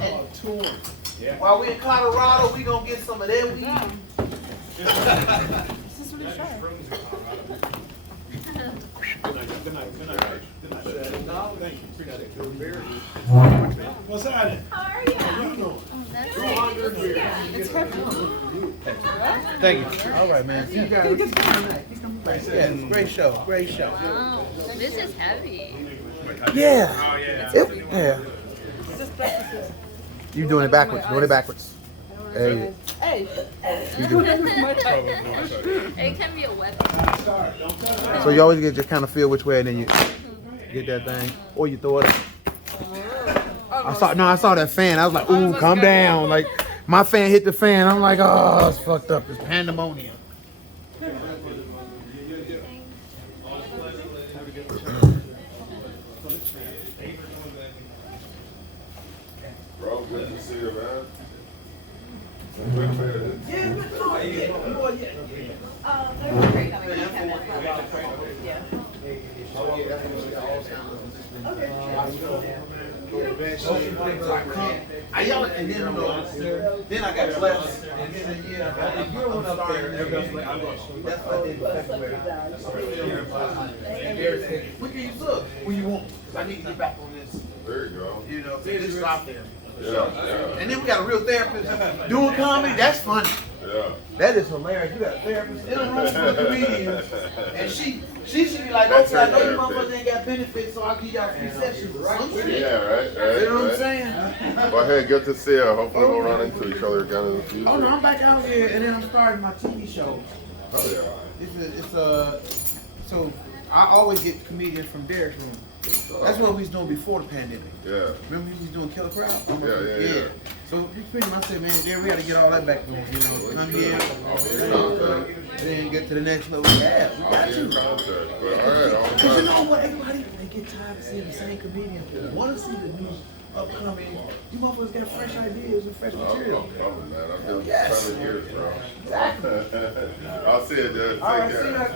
And tour. While we in Colorado, we gonna get some of that weed. This is really sharp. What's happening? How are you? How you doing? It's perfect. Thank you. All right, man. See you guys. Yeah, great show. Wow. This is heavy. Yeah. Oh, yeah. Yeah. You doing it backwards. There you Hey. You do. It can be a weapon. So you always get to kind of feel which way, and then you get that thing, or you throw it up. I saw that fan. I was like, ooh, calm down. Like my fan hit the fan. I'm like, oh, it's fucked up. It's pandemonium. Bro, good to see you, man. I yell it, and then I got blessed. And then you're one up there. Everybody's like, I'm going to show you. That's what I did in February. Look at you, look when you want. I need to get back on this. There you go. You know, just stop there. Yeah. And then we got a real therapist doing comedy. That's funny. Yeah. That is hilarious. You got a therapist in a room full of comedians, and she should be like, That's okay, I her know you therapist. motherfuckers ain't got benefits, so I'll give y'all free sessions or some shit. Yeah, right. You know what I'm saying? Well, hey, good to see you. Hopefully we'll run into each other again in the future. Oh no, I'm back out here, and then I'm starting my TV show. Oh, yeah. So I always get comedians from Derek's room. That's what we was doing before the pandemic. Yeah. Remember we was doing Killer Crowd? Yeah. So pretty much I said, man, Derek, we got to get all that back going. You know, come here, then get to the next level. Yeah, we got you. Because you know what, everybody they get tired of seeing the same comedian. They want to see the new upcoming. You motherfuckers got fresh ideas and fresh material. I'm coming, man. I've been Yes. trying to years, bro. Exactly. I'll see you, dude. Take care.